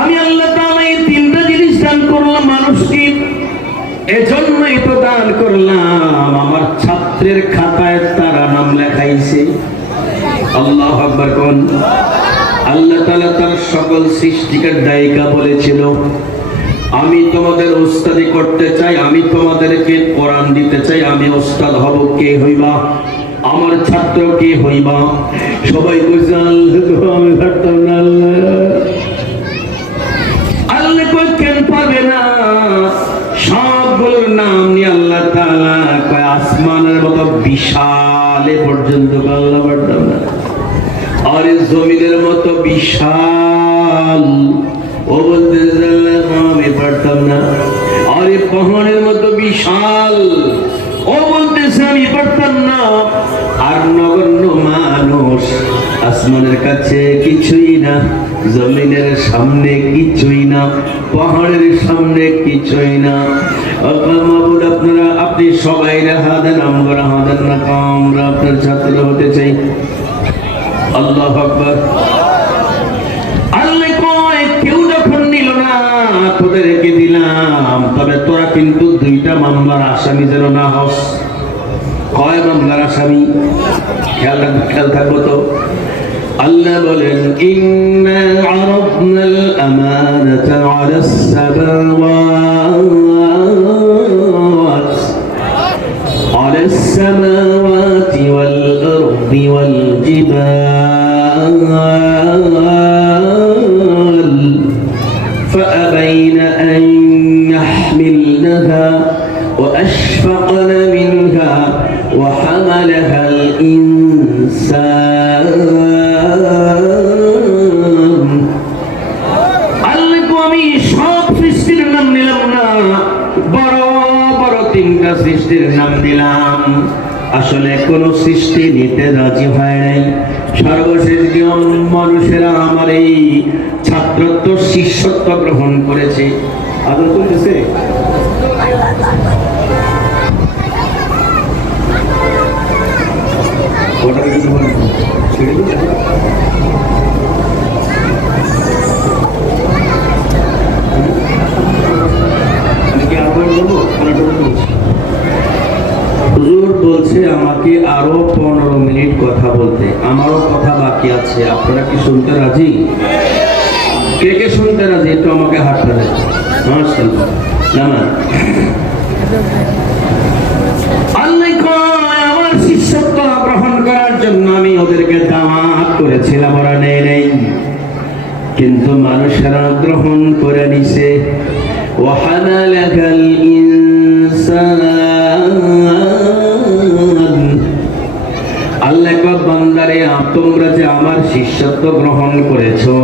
আমি আল্লাহ তাআলা এই 3টা জিনিস দান করলাম মানুষকে। এজন্যই তো দান করলাম আমার ছাত্রের খাতায় তারা নাম লেখাইছে। আল্লাহু আকবার কোন? আল্লাহ তাআলা তার সকল সৃষ্টিকার দায়িকা বলেছিল আমি তোমাদের ওস্তাদি করতে চাই, আমি তোমাদেরকে কোরআন দিতে চাই। আমি ওস্তাদ হব, কে হইবা? আমার ছাত্র কে হইবা? সবাই বুঝে আমি পারতাম না। আল্লাহ কই কেন পারবে না? সবগুলোর নাম নিয়ে আল্লাহ তাআলা কয় আসমানের মতো বিশাল এ পর্যন্ত আল্লাহ পারতাম না। আর জমিনের মতো বিশাল ও বলতে আমি পারতাম না। আর পাহাড়ের মতো বিশাল ও বলতেছে আমি পারতাম না। আর নগণ্য মানুষ আসমানের কাছে কিছুই না, জমিনের সামনে কিছুই না, পাহাড়ের সামনে কিছুই না। আপনারা আপনি সবাই হাতেন, আমরা হাতেন না, আমরা আপনার ছাত্র হতে চাই। আল্লাহু আকবার। আল্লাহ কয় কেউ যখন নিল না তোদেরকে দিলাম, তবে তোরা কিন্তু 2টা মামলার আসামি যেন না হস। কয় মামলার আসামি? খেয়াল থাকবো তো। আল্লাহ বলেন ইন্না আরাদনাল আমানাতা আলাস সামাওয়াতি ওয়াল আরদি ওয়াল জিবাল সৃষ্টির নাম দিলাম, আসলে কোন সৃষ্টি নিতে রাজি হয় নাই। সর্বশেষ নিয়ম, মানুষেরা আমার এই ছাত্রত্ব শিষ্যত্ব গ্রহণ করেছে। আদর করতেছে হুজুর বলছে আমাকে আরো 15 মিনিট কথা বলতে, আমারও কথা বাকি আছে। আপনারা কি শুনতে রাজি? কে কে শুনতে রাজি একটু আমাকে হাতটা দেন। মাশাআল্লাহ। নামান আল্লাহ কয় আমার শিষ্যত্ব গ্রহণ করার জন্য আমি ওদেরকে দাওয়াত করেছিলাম, ওরা নেই, কিন্তু মানুষেরা গ্রহণ করে নিছে। ওয়াহানালাকাল ইনসান, আল্লাহ কয় বান্দারে তোমরা যে আমার শিষ্যত্ব গ্রহণ করেছো,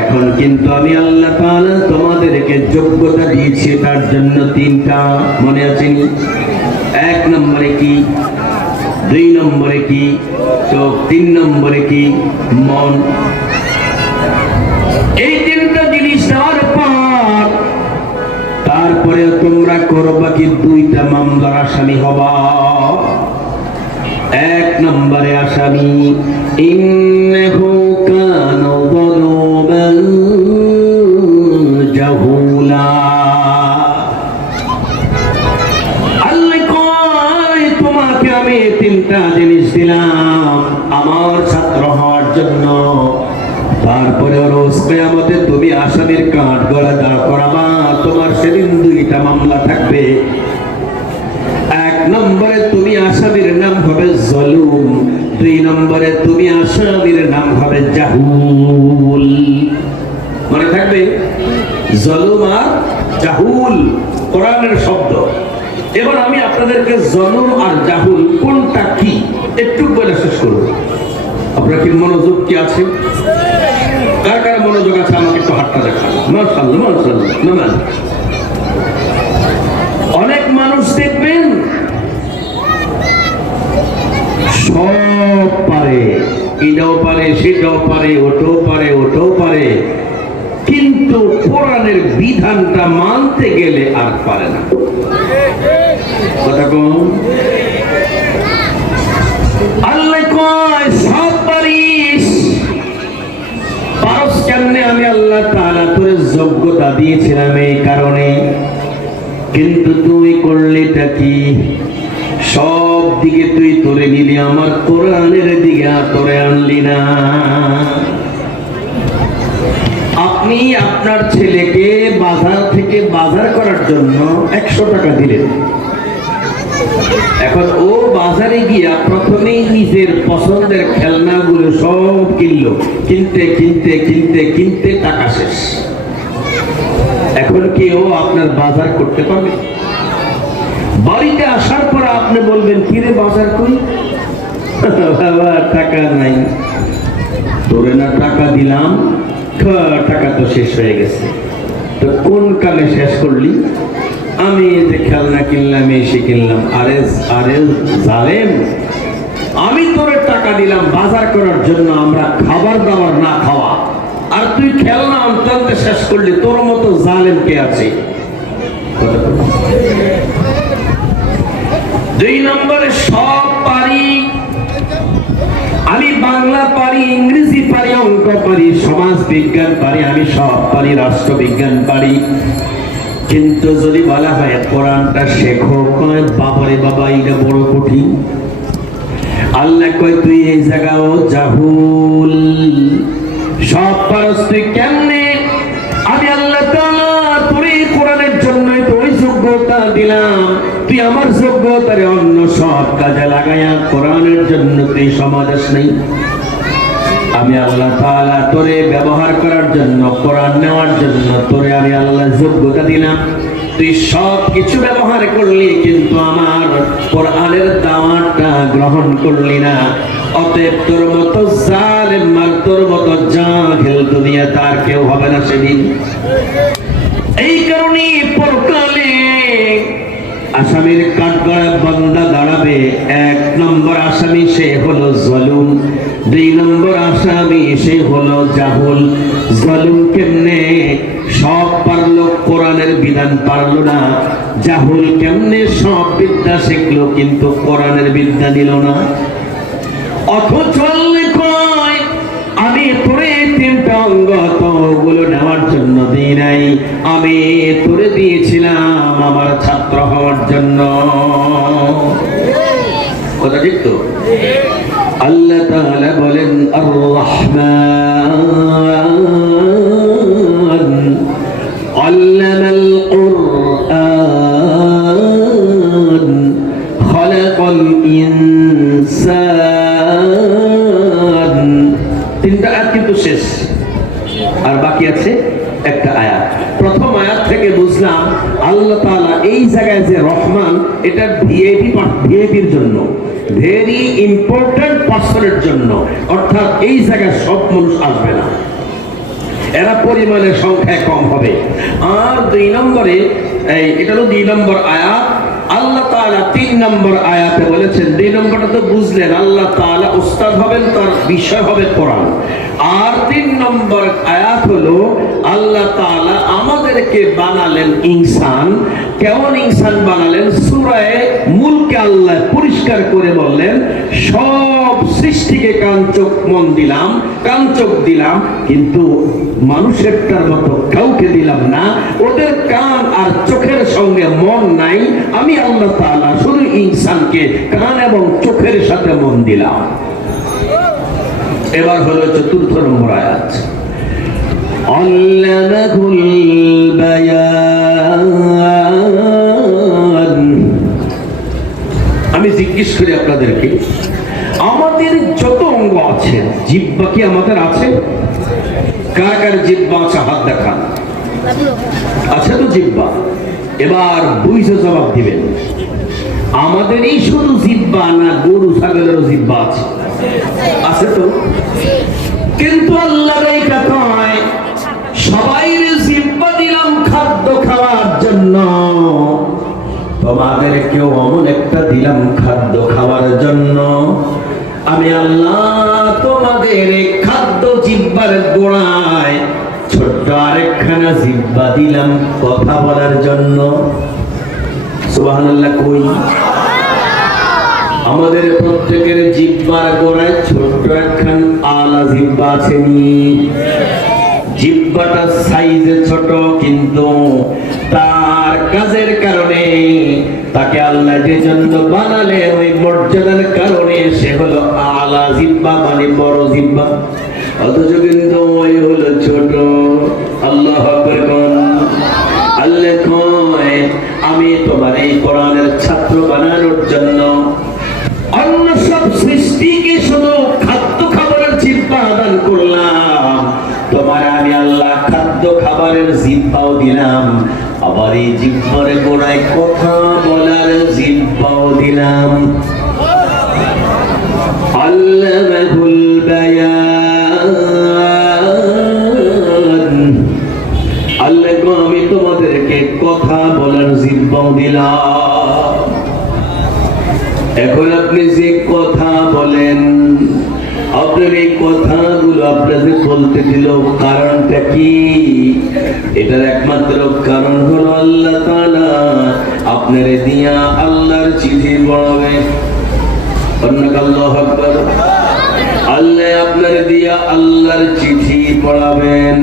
এখন কিন্তু আমি আল্লাহ তাআলা তোমাদেরকে যোগ্যতা দিয়েছি তার জন্য 3টা, মনে আছে নি? 1 নম্বরে কি, 2 নম্বরে কি, তো 3 নম্বরে কি? মন। এই 3টা জিনিস দেওয়ার পর তারপরে তোমরা করবা কি? 2টা মামলার আসামি হবা। 1 নম্বরে আসামি ইন্নাহু কানা যালুমান জাহুলা। আল্লাহ কয় তোমাকে আমি 3টা জিনিস দিলাম আমার ছাত্র হওয়ার জন্য, তারপরে রোজ কিয়ামতে তুমি আসামির কাঠ গলা দাঁড় করাবা, তোমার সেদিন 2টা মামলা থাকবে। 1 নম্বরে তুমি আসামির নাম হবে জালুম, 2 নম্বরে তুমি আসামির নাম হবে জাহুল। মনে থাকবে? জালুম আর জাহুল কোরআনের শব্দ। এবার আমি আপনাদেরকে জালুম আর জাহুল কোনটা কি একটু বলে শেষ করব। আপনারা কি মনোযোগ কি আছে? কার কার মনোযোগ আছে আমাকে একটু হাতটা দেখান। মাশাআল্লাহ মাশাআল্লাহ। নামান অনেক মানুষ দেখবেন সব পারে, এটাও পারে, সেটাও পারে, ওটাও পারে, ওটাও পারে, কিন্তু কোরআনের বিধানটা মানতে গেলে আর পারে না। কথা কম। আল্লাহ কয় সব পারিস, পারস কেমনে? আমি আল্লাহ তাআলা তোর যোগ্যতা দিয়েছিলাম এই কারণে, কিন্তু তুই করলিটা কি? সব দিকে তুই তোরে নিলি, আমার কোরআনের দিকে তোরে আনলি না। আপনি আপনার ছেলেকে বাজার থেকে বাজার করার জন্য 100 টাকা দিলেন। এখন ও বাজারে গিয়া প্রথমেই নিজের পছন্দের খেলনাগুলো সব কিনলো, কিনতে কিনতে কিনতে কিনতে টাকা শেষ। এখন কি ও আপনার বাজার করতে পারবে? বাড়িতে আসার পর আপনি বলবেন কিরে বাজার করি? বাবা টাকা নাই। তোরে না টাকা দিলাম, টাকা তো শেষ হয়ে গেছে। তো কোন কালে শেষ করলি? আমি যে খেলনা কিনলাম, এসে কিনলাম। আরে আরে জালেম, আমি তোরে টাকা দিলাম বাজার করার জন্য, আমরা খাবার দাবার না খাওয়া, আর তুই খেলনা আনতে শেষ করলি। তোর মতো জালেম কে আছে? 2 নম্বরে সব পারি, আমি বাংলা পারি, ইংরেজি পারি, অঙ্ক পারি, সমাজ বিজ্ঞান পারি, আমি সব পারি, রাষ্ট্রবিজ্ঞান পারি, কিন্তু যদি বলা হয় কোরআনটা শেখো, কয় বাবারে বাবা এটা বড় কঠিন। আল্লাহ কয় তুই এই জায়গাও জাহুল, সব পারস তুই কেমনে? আমি আল্লাহ তাআলা তোর এই কোরআনের জন্যই তো ওই যোগ্যতা দিলাম, তুই আমার যোগ্যতারে অন্য সব কাজে লাগাইয়া কোরআনের জন্য তুই সমাজ নেই। আমি আল্লাহ তাআলা তোরে ব্যবহার করার জন্য, কোরআন নেওয়ার জন্য তোরে আমি আল্লাহ যোগ্যতা দিলাম, তুই সব কিছু ব্যবহার করলি, কিন্তু আমার কোরআনের দাওয়াতটা গ্রহণ করলি না। অতএব তোর মতো জালেম আর তোর মতো জাহেল দুনিয়া তার কেউ হবে না সেদিন। এই কারণে পরকালে আসামির কাঠগড়ায় বান্দা দাঁড়াবে, 1 নম্বর আসামি সে হলো জালিম, 2 নম্বর আসামি সে হলো জাহুল। জালিম কেমনে? সব পারলো, কোরআনের বিধান পারলো না। জাহুল কেমনে? সব বিদ্যা শিখলো কিন্তু কোরআনের বিদ্যা নিল না। অথচ কয় আমি তোরে 3টা অঙ্গ তোগুলো নেওয়ার জন্য দিই নাই, আমি তোরে দিয়েছিলাম আমার ছাত্র হওয়ার জন্য। কথা ঠিক তো? আল্লাহ তাআলা বলেন আর রহমান আল্লামাল কুরআন খালাকাল ইনসান। 3টা আয়াত কিন্তু শেষ, আর বাকি আছে একটা আয়াত। প্রথম আয়াত থেকে বুঝলাম আল্লাহ তাআলা এই জায়গায় যে রহমান, এটা ভিআইপির জন্য, ভেরি ইম্পর্টেন্ট পার্সনের জন্য, অর্থাৎ এই জায়গায় সব মানুষ আসবে না, এরা পরিমাণে সংখ্যায় কম হবে। আর 2 নম্বরে এটা হলো 2 নম্বর আয়াত। আল্লাহ তাআলা 3 নম্বর আয়াতে বলেছেন, 2 নম্বরটা তো বুঝলেন, আল্লাহ তাআলা উস্তাদ হবেন, তার বিষয় হবে কোরআন। আর 3 নম্বর আয়াত হলো আল্লাহ তাআলা আমাদেরকে বানালেন ইনসান। কেমন ইনসান বানালেন? সূরা মুলকে আল্লাহ পরিষ্কার করে বললেন, সব সৃষ্টিকে কান চোখ মন দিলাম, কান চোখ দিলাম, কিন্তু মানুষেরটার মতো কাউকে দিলাম না। ওদের কান আর চোখের সঙ্গে মন নাই, আমি আল্লাহ তাআলা শুধু ইনসানকে কান এবং চোখের সাথে মন দিলাম। এবার হলো 4র্থ নম্বর আয়াত, আল্লামাহুল বায়ান। আমি জিজ্ঞেস করি আপনাদেরকে, আমাদের যত অঙ্গ আছে, জিহ্বা কি আমাদের আছে? কার কার জিহ্বা আছে হাত দেখান। আছে তো জিহ্বা? এবার বুঝে জবাব দিবেন। আমাদেরই শুধু জিহ্বা না, গরু ছাগলেরও জিহ্বা আছে? আছে তো। কিন্তু আল্লাহর এই কথায় সবাইর জিহ্বা দিলাম খাদ্য খাওয়ার জন্য, তোমাদেরকেও অমন একটা দিলাম খাদ্য খাওয়ার জন্য। আমি আল্লাহ তোমাদের খাদ্য জিহ্বার গোড়ায় ছোট্ট আরেকখানা জিহ্বা দিলাম কথা বলার জন্য। সুবহানাল্লাহ কই? আমাদের প্রত্যেকের জিহ্বার গোড়ায় ছোট্ট একখান আলা জিহ্বা আছে নি? জিহ্বাটা সাইজে ছোট, কিন্তু তার কাজের কারণে তাকে আল্লাহ যে জন্য বানালেন, ওই মর্যাদার কারণে সে হলো আলা জিহ্বা, মানে বড় জিহ্বা। অথচ কিন্তু ওই হলো ছোট। আল্লাহু আকবার। আল্লাহ কয় আমি তোমার এই কোরআনের ছাত্র বানানোর জন্য অন্য সব সৃষ্টিকে শুধু খাদ্য খাবারের জিহ্বা দান করলাম, তোমার আমি আল্লাহ খাদ্য খাবারের জিহ্বাও দিলাম, আবার এই জিহ্বার গোড়ায় কথা বলার জিহ্বাও দিলাম। আল্লামাহুল বায়ান। আল্লাহ গো আমি তোমাদেরকে কথা বলার জিহ্বাও দিলাম। এখন আপনি যে কথা বলেন, আপনার এই কথাগুলো আপনাদের বলতে দিল, কারণটা কি? এটার একমাত্র কারণ হলো আল্লাহ তাআলা আপনারে দিয়া আল্লাহর চিঠি পড়াবে। আল্লাহু আকবার। আল্লাহ আপনারে দিয়া আল্লাহর চিঠি পড়াবেন।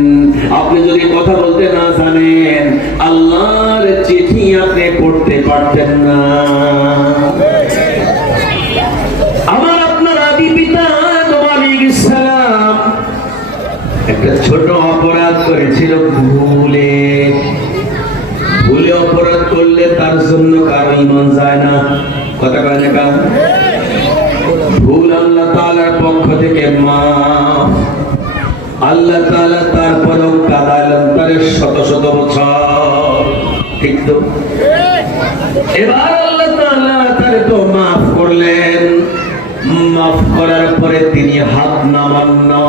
আপনি যদি কথা বলতে না জানেন, আল্লাহর চিঠি আপনি পড়তে পারতেন না। আমার আপনার আদি পিতা একটা ছোট অপরাধ করেছিল, ভুলে অপরাধ করলে তার জন্য কারো ঈমান যায় না। কথা কয় না? ভুল আল্লাহ তাআলার পক্ষ থেকে মাফ। আল্লাহ তাআলা তারপরেও কাঁদালেন তার শত শত বছর, ঠিক তো? এবার আল্লাহ তাআলা তারে তো মাফ করলেন। মাফ করার পরে তিনি হাত নামান না।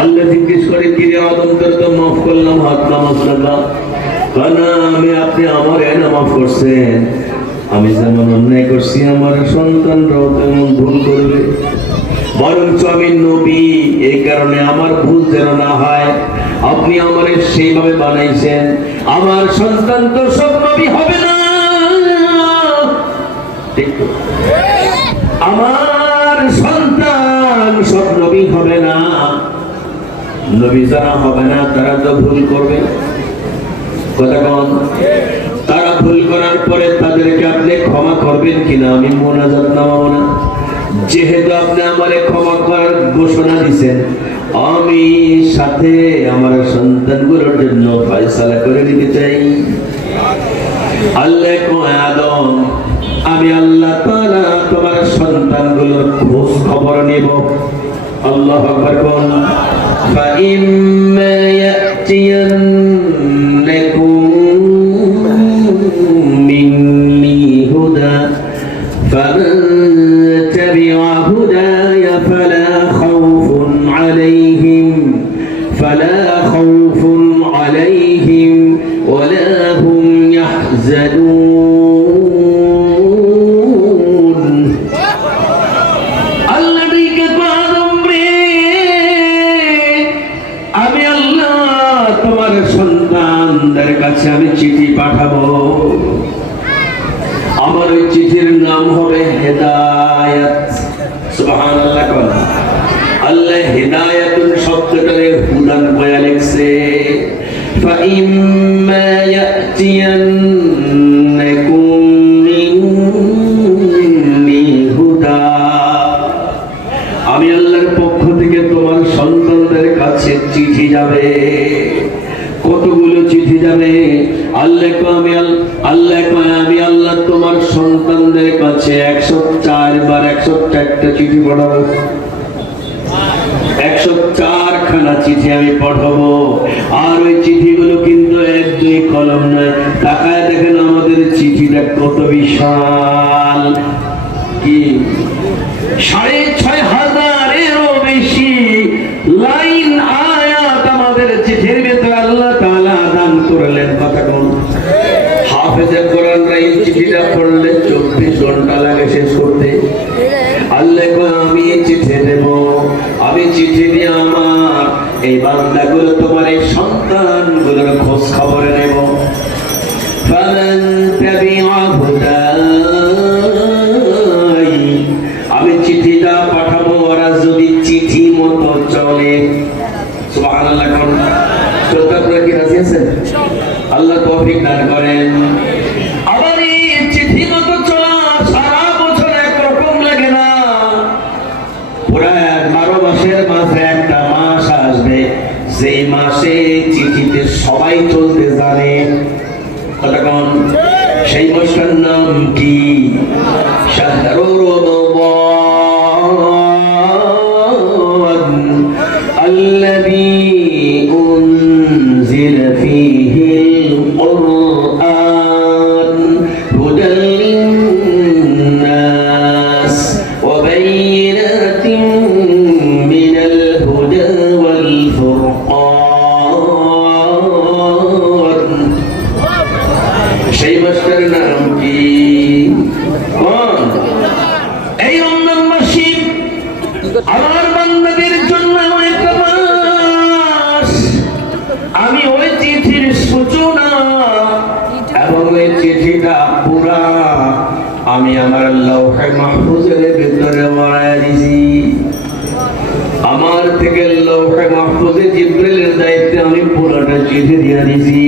আল্লাহ জিজ্ঞেস করে, কি রে আদম, তোর তো মাফ করলাম, হাত নামাস না? কানা আমি আপনি আমার এনা মাফ করছেন, আমি যেমন অন্যায় করছি আমার সন্তানরাও তেমন ভুল করবে, বরঞ্চ আমি নবী এই কারণে আমার ভুল যেন না হয় আপনি আমারে সেইভাবে বানাইছেন। আমার সন্তান তো সব নবী হবে না, ঠিক তো? আমার সন্তান সব নবী হবে না, নবী যারা হবে না তারা তো ভুল করবে, কথা কন? তারা ভুল করার পরে তাদেরকে আপনি ক্ষমা করবেন কিনা আমি মোনাজাত নামাবো না। যেহেতু আপনি আমারে ক্ষমা করার ঘোষণা দিচ্ছেন, আমি সাথে আমার সন্তানগুলোর জন্য ফয়সালা করে নিতে চাই। আল্লাহ কয় আদম আমি আল্লাহ তাআলা তোমার সন্তানগুলোর খোঁজ খবর নেব। আল্লাহু আকবার কোন ফাইম্মা ইয়াতিয়ান্নাকুম মিন্নি হুদা ফামান তাবিআ হুদায়া ফালা খাউফুন আলাইহিম ওয়ালা হুম ইয়াহজানুন। আল্লাহ দিকে আদম রে আমি আল্লাহ তোমার সন্তানদের কাছে আমি চিঠি পাঠাবো, আমার ওই চিঠির নাম হবে হেদায়েত। সুবহানাল্লাহ। আল্লাহ হিদায়াতুন শব্দটারে হুদান বয়া লিখছে। ফাইম্মা ইয়াতিয়ান্নাকুম মিন্নি হুদা, আমি আল্লাহর পক্ষ থেকে তোমার সন্তানদের কাছে চিঠি যাবে। কতগুলো চিঠি যাবে? আল্লাহ আমি আল্লাহ তোমার সন্তানদের কাছে 104 বার 104টা চিঠি পড়াবো, 104 খানা চিঠি আমি পড়াবো। আর ওই চিঠিগুলো কিন্তু 1-2 কলম নয়, তাকায় দেখেন আমাদের চিঠিটা কত বিশাল, কি 6500-এরও বেশি লাইন আয়াত আমাদের চিঠির ভিতরে আল্লাহ তাআলা দান করলেন। কথা কোন হাফেজে কোরআন এই চিঠিটা পড়লে 24 ঘন্টা লাগে শেষ করতে। আল্লাহ কয় আমি চিঠি দেব, আমি চিঠি দিয়ে আমার এই বান্দাগুলো তোমার এই সন্তানগুলোর খোঁজ খবর নেব। ফামান তাবিআ হুদাই, আমি চিঠিটা পাঠাবো, ওরা যদি চিঠি মতো চলে। সুবহানাল্লাহ। কোন চলতে আপনারা কি রাজি আছেন? আল্লাহ তৌফিক দান করেন। আবার এই চিঠি মতো চলা সারা বছর একরকম লাগে না, পুরা 12 মাসের মাঝে একটা মাস আসবে, যেই মাসে চিঠিতে সবাই চলতে জানে। কথা কোন? সেই মাসটার নাম কি? শাহরুর রমাদান আল্লাযী উনজিলা ফীহিল কুরআন হুদাল লিন-নাস ওয়া বায়িনাতিন মিনাল হুদা ওয়াল ফুরকান। সেই মাসটার নাম কি? কোন? এই রমজান মাসে আমার বান্দাদের জন্য একটা মাস। আমি ওই চিঠির সূচনা এবং ওই চিঠিটা পুরা আমি আমার লৌহে মাহফুজের ভিতরে বানায় দিছি। আমার থেকে লৌহে মাহফুজে জিবরিলের দায়িত্বে আমি পুরাটা চিঠি দিয়ে দিছি।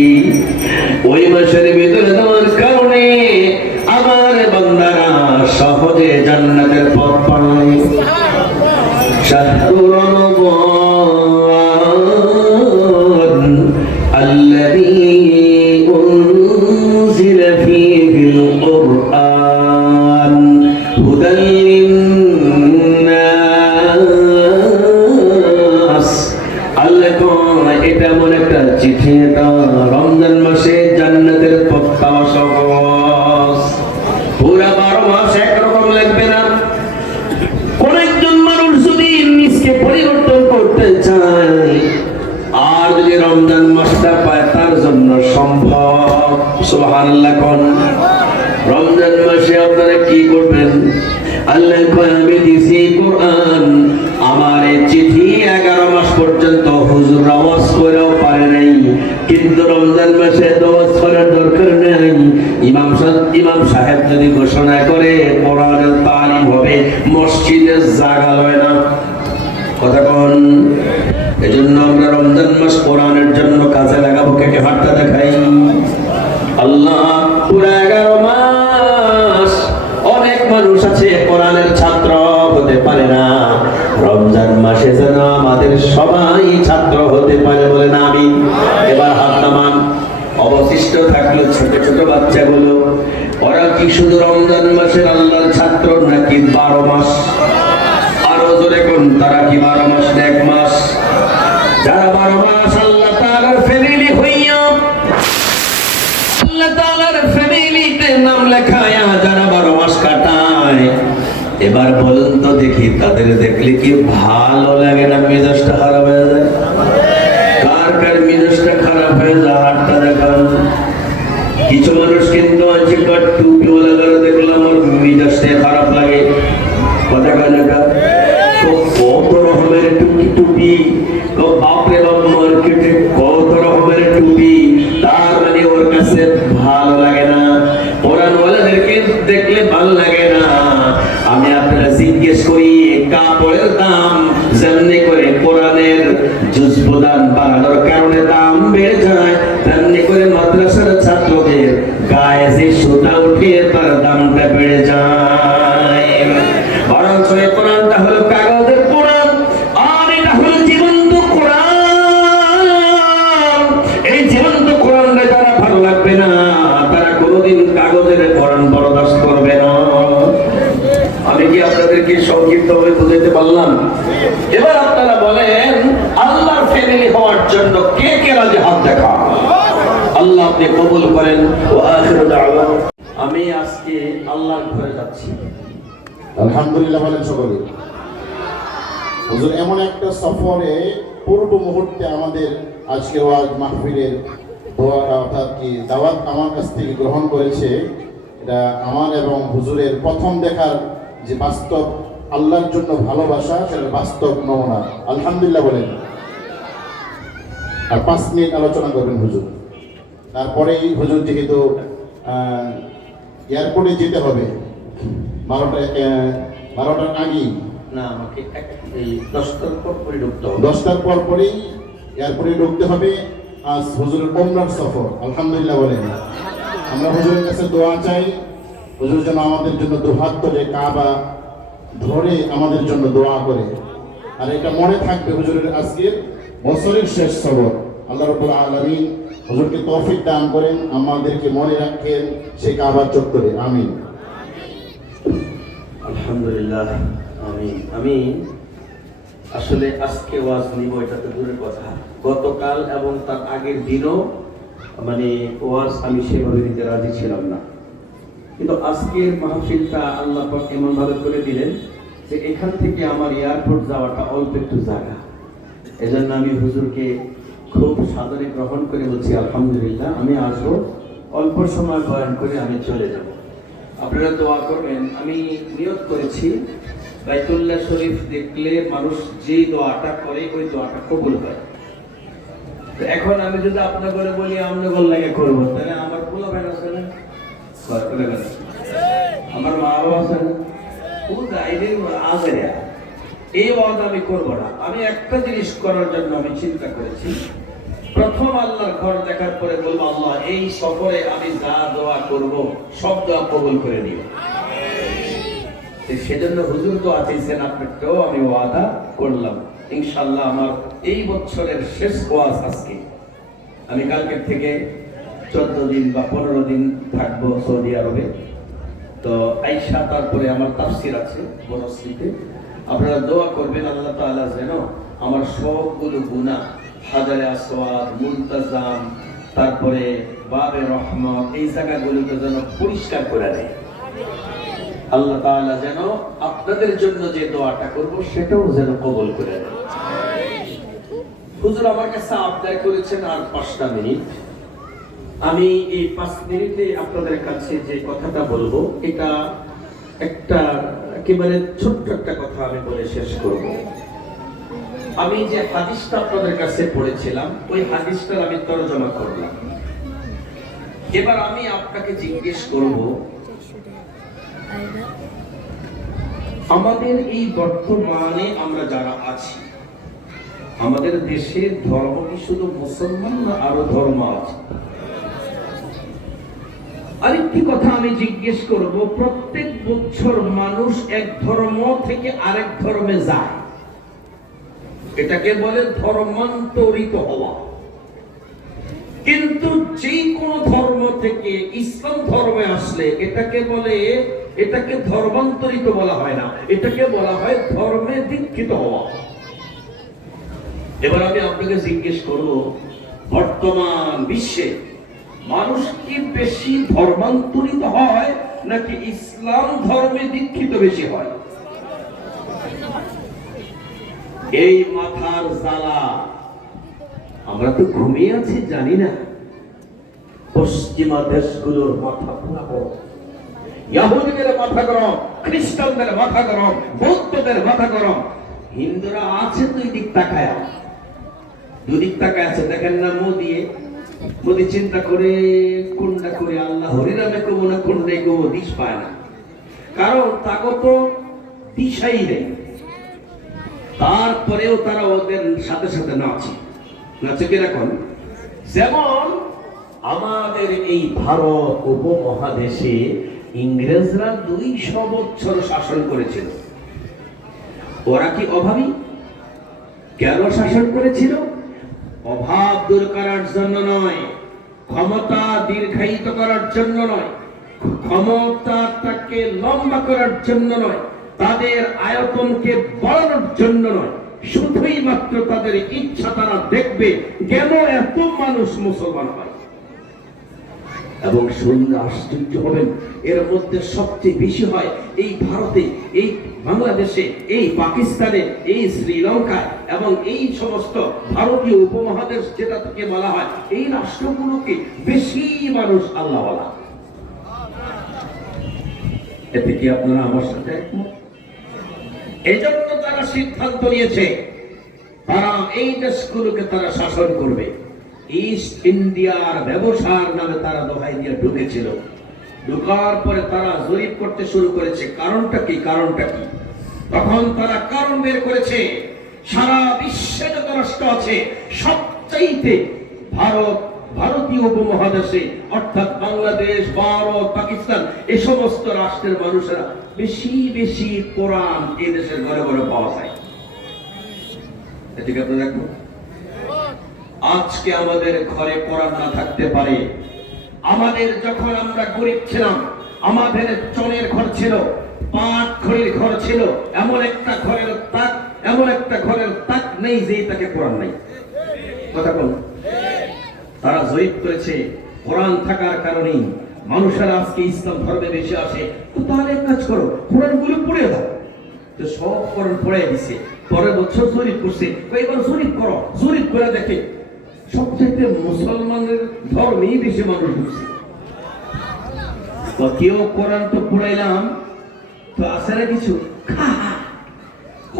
ওই মাসের ভিতরে দেওয়ার কারণে আমার বান্দারা সহজে জান্নাতের পথ পায়। শাহরুর রমাদান আল্লাযী উনজিলা ফীহিল কুরআন হুদাল লিন-নাস। আল্লাহ কয় এটা এমন একটা চিঠি, এটা রমজান মাসে জান্নাতের পথ পাওয়া সহজ। পুরা 12 মাস একরকম লাগবে না। কোন একজন মানুষ যদি নিজকে পরিবর্তন করতে চায় আর যদি রমজান মাসটা পায় তার জন্য সম্ভব। সুবহানাল্লাহ কোন রমজান মাসে আপনারা কি করবেন? আল্লাহ কয় আমি দিছি কোরআন, আমার এই চিঠি 11 মাস পর্যন্ত হুজুর আওয়াজ করেও পারে নাই, কিন্তু রমজান মাসে আওয়াজ করার দরকার নাই। ইমাম সাহেব যদি ঘোষণা করে কোরআনের তালিম হবে, মসজিদে জায়গা লয় না। কথা কোন? এজন্য আমরা রমজান মাস কোরআনের জন্য কাজে লাগাবো। কে কে হাতটা দেখাই? আল্লাহ পুরা 11 মাস অনেক মানুষ আছে কোরআনের ছাত্র হতে পারে না, রমজান মাসে যেন আমাদের সবাই ছাত্র হতে পারে, বলেন আমিন। এবার হাত নামান। অবশিষ্ট থাকলো ছোট ছোট বাচ্চাগুলো, ওরা কি শুধু রমজান মাসের আল্লাহর ছাত্র নাকি 12 মাস? আরো জোরে কোন, তারা কি 12 মাস না 1 মাস? যারা 12 মাস আল্লাহ তাআলার ফ্যামিলি হইয়া, আল্লাহ তাআলার ফ্যামিলিতে নাম লেখায়া যারা 12 মাস কাটায়, এবার বলুন তো দেখি তাদের দেখলে কি ভালো লাগে না মেজাজটা খারাপ হয়ে যায়? কার কার মেজাজটা খারাপ হয়ে যায় হাতটা দেখান। কিছু মানুষ কিন্তু আছে টুপিওয়ালা করে দেখলাম ওর মেজাজটা খারাপ লাগে। কথা কয় না? কত রকমের টুপি, বাপরে বাপ, মার্কেটে কত রকমের টুপি, তার মানে ওর কাছে ভালো লাগে না, কোরআনওয়ালাদেরকে দেখলে ভালো লাগে না। আমি আপনারা জিজ্ঞেস করি, কাপড়ের দাম যেমনি করে কোরআনের জুজবদান বাড়ানোর কারণে দাম বেড়ে যায়, তেমনি করে মাদ্রাসার ছাত্রদের গায়ে যে সুতা উঠে তার দামটা বেড়ে যায়। বরঞ্চ এই কোরআনটা হলো কাগজের কোরআন, আর এটা হলো জীবন্ত কোরআন। এই জীবন্ত কোরআনটা যারা ভালো লাগবে না, তারা কোনোদিন কাগজের কোরআন বরদাস্ত করবে না। আমি কি আপনাদেরকে সংক্ষিপ্তভাবে বুঝাতে পারলাম? এবার আপনারা বলেন, আল্লাহর ফ্যামিলি হওয়ার জন্য কে কে রাজি? হাত দেখা। আল্লাহ আপনি কবুল করেন। ওয়া আখিরু দাওয়ানা, আমি আজকে আল্লাহর ঘরে যাচ্ছি। আলহামদুলিল্লাহ বলেন সকলে। হুজুর এমন একটা সফরে পূর্ব মুহূর্তে আমাদের আজকের ওয়াজ মাহফিলের দোয়া অর্থাৎ কি দাওয়াত আমার কাছ থেকে গ্রহণ করেছে। এটা আমার এবং হুজুরের প্রথম দেখার যে বাস্তব আল্লাহর জন্য ভালোবাসা, সেটা বাস্তব নমুনা। আলহামদুলিল্লাহ বলেন। আর 5 মিনিট আলোচনা করবেন হুজুর, তারপরেই হুজুর যেহেতু এয়ারপোর্টে যেতে হবে 12টার আগেই না, আমাকে এই 10টার পর পরে ঢুকতে হবে। 10টার পর পরেই এয়ারপোর্টে ঢুকতে হবে। আজ হুজুরের ওমরার সফর। আলহামদুলিল্লাহ বলেন। আমরা হুজুরের কাছে দোয়া চাই, হুজুর যেন আমাদের জন্য দুহাত তুলে কাবা ধরে আমাদের জন্য দোয়া করে। আর এটা মনে থাকবে হুজুরের আজকের বছরের শেষ সফর। আল্লাহ রাব্বুল আলামিন হুজুরকে তৌফিক দান করেন, আমাদেরকে মনে রাখেন সেই কাবার চত্বরে। আমিন। আলহামদুলিল্লাহ, আমি আসলে আজকে ওয়াজ নিব এটা তো দূরের কথা, গতকাল এবং তার আগের দিনও মানে ওয়াজ আমি সেভাবে নিতে রাজি ছিলাম না, কিন্তু আজকের মাহফিলটা আল্লাহ পাক এমন ভাবে করে দিলেন যে এখান থেকে আমার এয়ারপোর্ট যাওয়াটা অল্প একটু জায়গা। এজন্য আমি হুজুরকে খুব সাদরে গ্রহণ করে বলছি আলহামদুলিল্লাহ, আমি আসবো, অল্প সময় বয়ান করে আমি চলে যাব। আপনারা দোয়া করবেন। আমি নিয়ত করেছি বাইতুল্লাহ শরীফ দেখলে মানুষ যে দোয়াটা করে ওই দোয়াটা কবুল হয়। তো এখন আমি যদি আপনার করে বলি আমরা গোল লাগে করবো, তাহলে আমার পোলা ভাই আছে না, আমার মা বাবা আছে না, এই ওয়াদা আমি করবো না। আমি একটা জিনিস করার জন্য আমি চিন্তা করেছি, প্রথম আল্লাহর ঘর দেখার পরে বলবো আল্লাহ এই সফরে আমি যা দোয়া করব সব দোয়া কবুল করে নিও। সেজন্য হুজুর তো আছেন, আপনাকেও আমি ওয়াদা করলাম ইনশাআল্লাহ আমার এই বছরের শেষ ওয়াজ আজকে। আমি কালকের থেকে 14 দিন বা 15 দিন থাকবো সৌদি আরবে। তো আইসা তারপরে আমার তাফসির আছে বনশ্রীতে। আপনারা দোয়া করবেন আল্লাহ তাআলা যেন আমার সবগুলো গুনাহ, হাজারে আসওয়াদ, মুলতাজাম, তারপরে বাবে রহমত, এই জায়গাগুলোকে যেন পরিষ্কার করে দেয়। আল্লাহ তাআলা যেন আপনাদের জন্য যে দোয়াটা করব সেটাও যেন কবুল করে দেয়। হুজুর আমার কাছে আবদার করেছেন আর 5টা মিনিট। আমি এই 5 মিনিটে আপনাদের কাছে যে কথাটা বলবো, এটা একটা একেবারে ছোট্ট একটা কথা আমি বলে শেষ করব। আমি যে হাদিসটা আপনাদের কাছে পড়েছিলাম, ওই হাদিসটার আমি তরজমা করলাম। এবার আমি আপনাকে জিজ্ঞেস করব, আমাদের এই বর্তমানে আমরা যারা আছি, আমাদের দেশে ধর্ম কি শুধু মুসলমান না আরো ধর্ম আছে? আরেকটি কথা আমি জিজ্ঞেস করব, প্রত্যেক বছর মানুষ এক ধর্ম থেকে আরেক ধর্মে যায়, এটাকে বলে ধর্মান্তরিত হওয়া। কিন্তু যে কোনো ধর্ম থেকে ইসলাম ধর্মে আসলে এটাকে ধর্মান্তরিত বলা হয় না, এটাকে বলা হয় ধর্মে দীক্ষিত হওয়া। এবার আমি আপনাকে জিজ্ঞেস করব, বর্তমান বিশ্বে মানুষ কি বেশি ধর্মান্তরিত হয় নাকি ইসলাম ধর্মে দীক্ষিত বেশি হয়? এই মাথার জ্বালা, আমরা তো ঘুমিয়ে আছি জানি না। পশ্চিমা দেশগুলোর মাথা পুরা গরম, ইহুদিদের মাথা গরম, খ্রিস্টানদের মাথা গরম, বৌদ্ধদের মাথা গরম। হিন্দুরা আছে দুই দিক তাকায় আছে, দেখেন না মোদি চিন্তা করে কোনটা করে আল্লাহ হরিনামে কবো না কোনটাই কবো, দিশ পায় না, কারণ তাকে তো দিশাই নেই। তারপরেও তারা ওদের সাথে সাথে নাচে কিরকম? যেমন আমাদের এই ভারত উপমহাদেশে ইংরেজরা 200 বছর শাসন করেছিল। ওরা কি অভাবী? কেন শাসন করেছিল? অভাব দূর করার জন্য নয়, ক্ষমতা দীর্ঘায়িত করার জন্য নয়, ক্ষমতাটাকে লম্বা করার জন্য নয়, তাদের আয়তনকে বাড়ানোর জন্য নয়, শুধুই মাত্র তাদের ইচ্ছা তারা দেখবে কেন এত মানুষ মুসলমান হয়। এবং শুনলে আশ্চর্য হবেন, এর মধ্যে সবচেয়ে বেশি হয় এই ভারতে, এই বাংলাদেশে, এই পাকিস্তানে, এই শ্রীলঙ্কায় এবং এই সমস্ত ভারতীয় উপমহাদেশ যেটা থেকে বলা হয়, এই রাষ্ট্রগুলোকে বেশি মানুষ আল্লাহওয়ালা। এতে কি আপনারা আমার সাথে একমত? এজন্য তারা সিদ্ধান্ত নিয়েছে তারা এই দেশগুলোকে তারা শাসন করবে। ইস্ট ইন্ডিয়ার ব্যবসার নামে তারা দোহাই দিয়ে ঢুকেছিল। ঢুকার পরে তারা জরিপ করতে শুরু করেছে, কারণটা কি? তখন তারা কারণ বের করেছে, সারা বিশ্বে যত রাষ্ট্র আছে সবচাইতে ভারতীয় উপমহাদেশে অর্থাৎ বাংলাদেশ, ভারত, পাকিস্তান এই সমস্ত রাষ্ট্রের মানুষেরা বেশি কোরআন এই দেশের ঘরে ঘরে পাওয়া যায়। এদিকে আপনারা দেখুন, আজকে আমাদের ঘরে কোরআন না থাকতে পারে। আমাদের যখন আমরা গরিব ছিলাম, আমাদের চনের ঘর ছিল, পাট খড়ির ঘর ছিল, এমন একটা ঘরের তাক নেই যে তাকে কোরআন নাই। কথা বল। তারা জয়ীব করেছে, কোরআন থাকার কারণেই মানুষেরা আজকে ইসলাম ধর্মে বেশি আসে। তো তাহলে এক কাজ করো, কোরআনগুলো পড়ে দাও। তো সব কোরআন পড়ে দিছে, পরের বছর জরিপ করছে, এবার জরিপ করে দেখে সবচেয়ে মুসলমানের ধর্মেই বেশি মানুষ ঢুকছে। তো কেউ কোরআন তো পড়াইলাম, তো আছে না কিছু?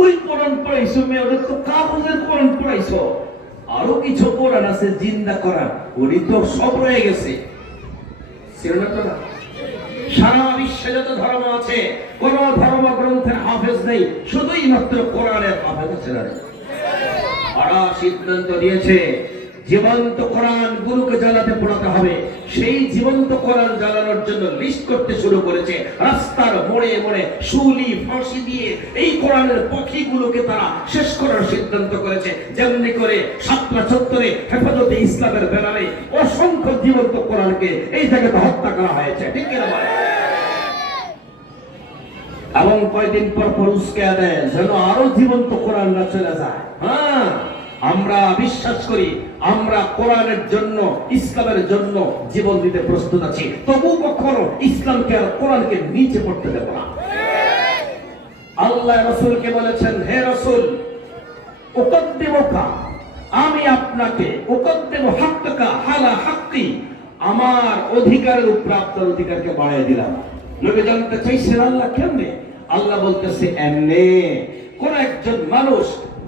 ওই কোরআন পড়াইছো মেয়ে, ওদের তো কাগজের কোরআন পড়াইছো। আরো কিছু কোরআন আছে জিন্দা করা, ওই তো সব রয়ে গেছে। সারা বিশ্বে যত ধর্ম আছে, কোন ধর্ম গ্রন্থের হাফেজ নেই, শুধুই মাত্র কোরআনের হাফেজ আছে। ওরা সিদ্ধান্ত দিয়েছে জীবন্ত কোরআন গুলোকে জ্বালাতে পড়াতে হবে। সেই জীবন্ত কোরআন জ্বালানোর জন্য লিস্ট করতে শুরু করেছে। রাস্তার মোড়ে মোড়ে শুলি ফাঁসি দিয়ে এই কোরআনের পক্ষীগুলোকে তারা শেষ করার সিদ্ধান্ত করেছে। যেমনি করে শাপলা চত্বরে হেফাজতে ইসলামের ব্যানারে অসংখ্য জীবন্ত কোরআনকে এই জায়গাতে হত্যা করা হয়েছে, ঠিক কিনা বলে? এবং কয়েকদিন পর উস্কে দেয় যেন আরো জীবন্ত কোরআনরা চলে যায়। হ্যাঁ, আমরা বিশ্বাস করি, আমরা কোরআনের জন্য, ইসলামের জন্য জীবন দিতে প্রস্তুত আছি। তবু কখনো ইসলামকে আর কোরআনকে নিচে পড়তে দেব না। আল্লাহ রাসূলকে বলেছেন, হে রাসূল, উকদ্দিমুকা, আমি আপনাকে, উকদ্দিমু হাক্কাকা হালা হাক্কি, আমার অধিকারের উপর আপনার অধিকারকে বাড়িয়ে দিলাম। নবী জানতে চাইছেন আল্লাহ কেমনে? আল্লাহ বলতেছে এমনে, কোন একজন মানুষ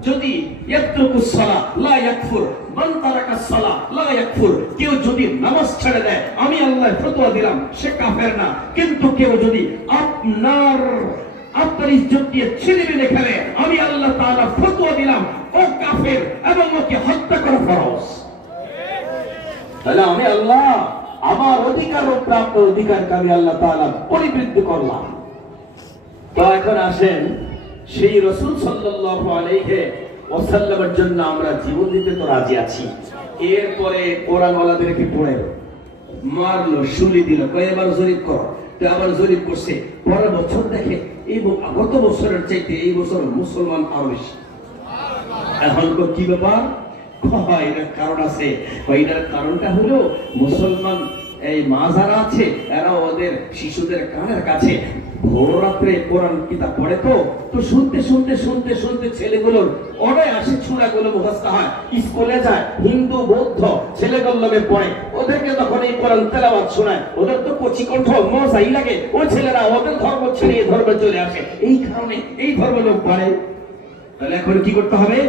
যদি ইয়াতরুকুস সালাহ লা ইয়াকফুর, মান তারাকাস সালাহ লা ইয়াকফুর, কেউ যদি নামাজ ছেড়ে দেয় আমি আল্লাহ ফতোয়া দিলাম সে কাফের না। কিন্তু কেউ যদি আপনার ইজ্জত দিয়ে ছেলে মেয়ে খেলে আমি আল্লাহ তাআলা ফতোয়া দিলাম ও কাফের এবং ওকে হত্যা করা ফরজ। তাহলে আমি আল্লাহ আমার অধিকার ও প্রাপ্ত অধিকারকে আমি আল্লাহ তাআলা পরিবৃদ্ধি করলাম। তো এখন আসেন সেই রাসূল সাল্লাল্লাহু আলাইহি ওয়াসাল্লামের জন্য আমরা জীবন দিতে তো রাজি আছি। এরপরে কোরআন ওয়ালাদেরকে পড়ে মারলো, শুলি দিল, কয়েকবার জরিপ করো, তো আবার জরিপ করছে। পরের বছর দেখে এই গত বছরের চাইতে এই বছর মুসলমান আরো বেশি। এখন কি ব্যাপার? এটার কারণ আছে। এটার কারণটা হলো মুসলমান এই মা যারা আছে এরা ওদের শিশুদের কানের কাছে ভোর রাত্রে কোরআন কিতাব পড়ে, তো শুনতে শুনতে শুনতে শুনতে ছেলেগুলোর অনেক আসে, ছুরাগুলো মুখস্থ হয়, স্কুলে যায়, হিন্দু বৌদ্ধ ছেলেগুলোকে পড়ে, ওদেরকে তখন এই কোরআন তেলাওয়াত শোনায়, ওদের তো কচি কণ্ঠ মজাই লাগে, ওই ছেলেরা ওদের ধর্ম ছেড়ে এই ধর্মে চলে আসে। এই কারণে এই ধর্ম লোক বাড়ে। তাহলে এখন কি করতে হবে?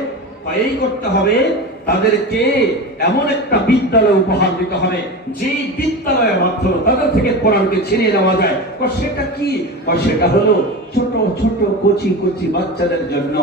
এই করতে হবে তাদেরকে এমন একটা বিদ্যালয় উপহার দিতে হবে যে বিদ্যালয়ের মাধ্যমে তাদের থেকে কোরআনকে ছিনিয়ে নেওয়া যায়। সেটা কি? সেটা হলো ছোট ছোট কচি কচি বাচ্চাদের জন্য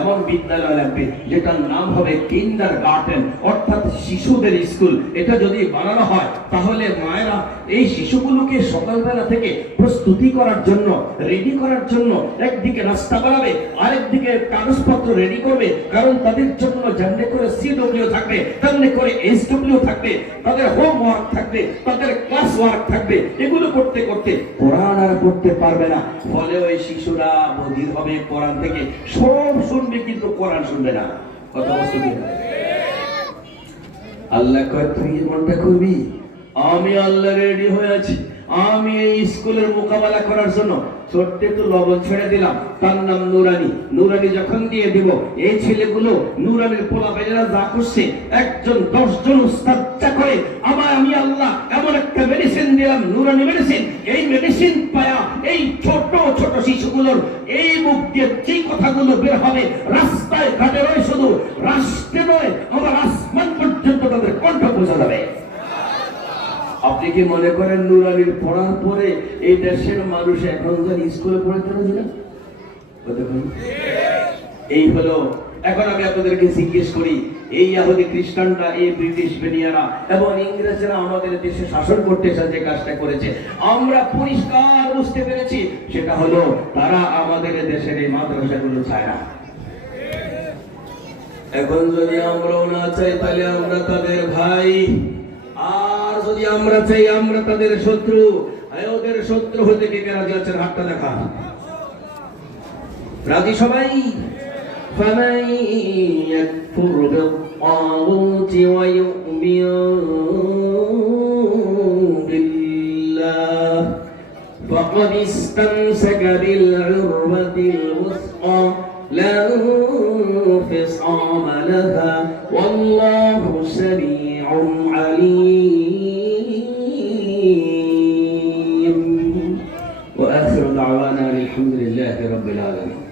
এমন বিদ্যালয় লাগবে যেটার নাম হবে কিন্ডারগার্টেন, অর্থাৎ শিশুদের স্কুল। এটা যদি বানানো হয় তাহলে মায়েরা এই শিশুগুলোকে সকালবেলা থেকে প্রস্তুতি করার জন্য, রেডি করার জন্য একদিকে রাস্তা বানাবে, আরেকদিকে কাগজপত্র রেডি করবে, কারণ তাদের জন্য যেমনি করে CW থাকবে তেমনি করে SW থাকবে, তাদের হোমওয়ার্ক থাকবে, তাদের ক্লাস ওয়ার্ক থাকবে। এগুলো করতে করতে কোরআন আর পড়তে পারবে না, ফলে ওই শিশুরা বধির হবে কোরআন থেকে। সব শুনবে কিন্তু কোরআন শুনবে না। কথা বুঝতে? আল্লাহ কয় তুই মনটা করবি, আমি আল্লাহ রেডি হয়ে আছি। আমি এই স্কুলের মোকাবেলা করার জন্য ছোট্ট একটু লবণ ছেড়ে দিলাম, তার নাম নুরানি। নুরানি যখন দিয়ে দিব, এই ছেলেগুলো নুরানির পোলাপেলেরা যা করছে, একজন 10 জন উস্তাদ চা করে আমি আল্লাহ এমন একটা মেডিসিন দিলাম, নুরানি মেডিসিন। এই মেডিসিন পায়া এই ছোট ছোট শিশুগুলোর এই মুখ দিয়ে যে কথাগুলো বের হবে, রাস্তায় ঘাটে নয়, শুধু রাষ্ট্রে নয়, আমার আসমান পর্যন্ত তাদের কণ্ঠ বোঝা যাবে। আপনি কি মনে করেন নুরানির পড়ার পরে এই দেশের মানুষ এখন যারা স্কুলে পড়তে পারে না? এই হলো। এখন আমি আপনাদেরকে জিজ্ঞেস করি, এই ইহুদি খ্রিস্টানরা, এই ব্রিটিশ বেনিয়ারা এবং ইংরেজরা আমাদের দেশে শাসন করতে এসে যে কাজটা করেছে আমরা পরিষ্কার বুঝতে পেরেছি, সেটা হলো তারা আমাদের দেশের এই মাদ্রাসাগুলো চায় না। এখন যদি আমরাও না চাই তাহলে আমরা তাদের ভাই, আর যদি আমরা চাই আমরা তাদের শত্রু। ওদের শত্রু হতে কে কে রাজি আছেন? হাতটা দেখা। রাজি সবাই? فمن يكفر بالطاغوت ويؤمن بالله فقد استمسك بالعروة الوثقى لا انفصام لها والله سميع عليم. وآخر دعوانا الحمد لله رب العالمين.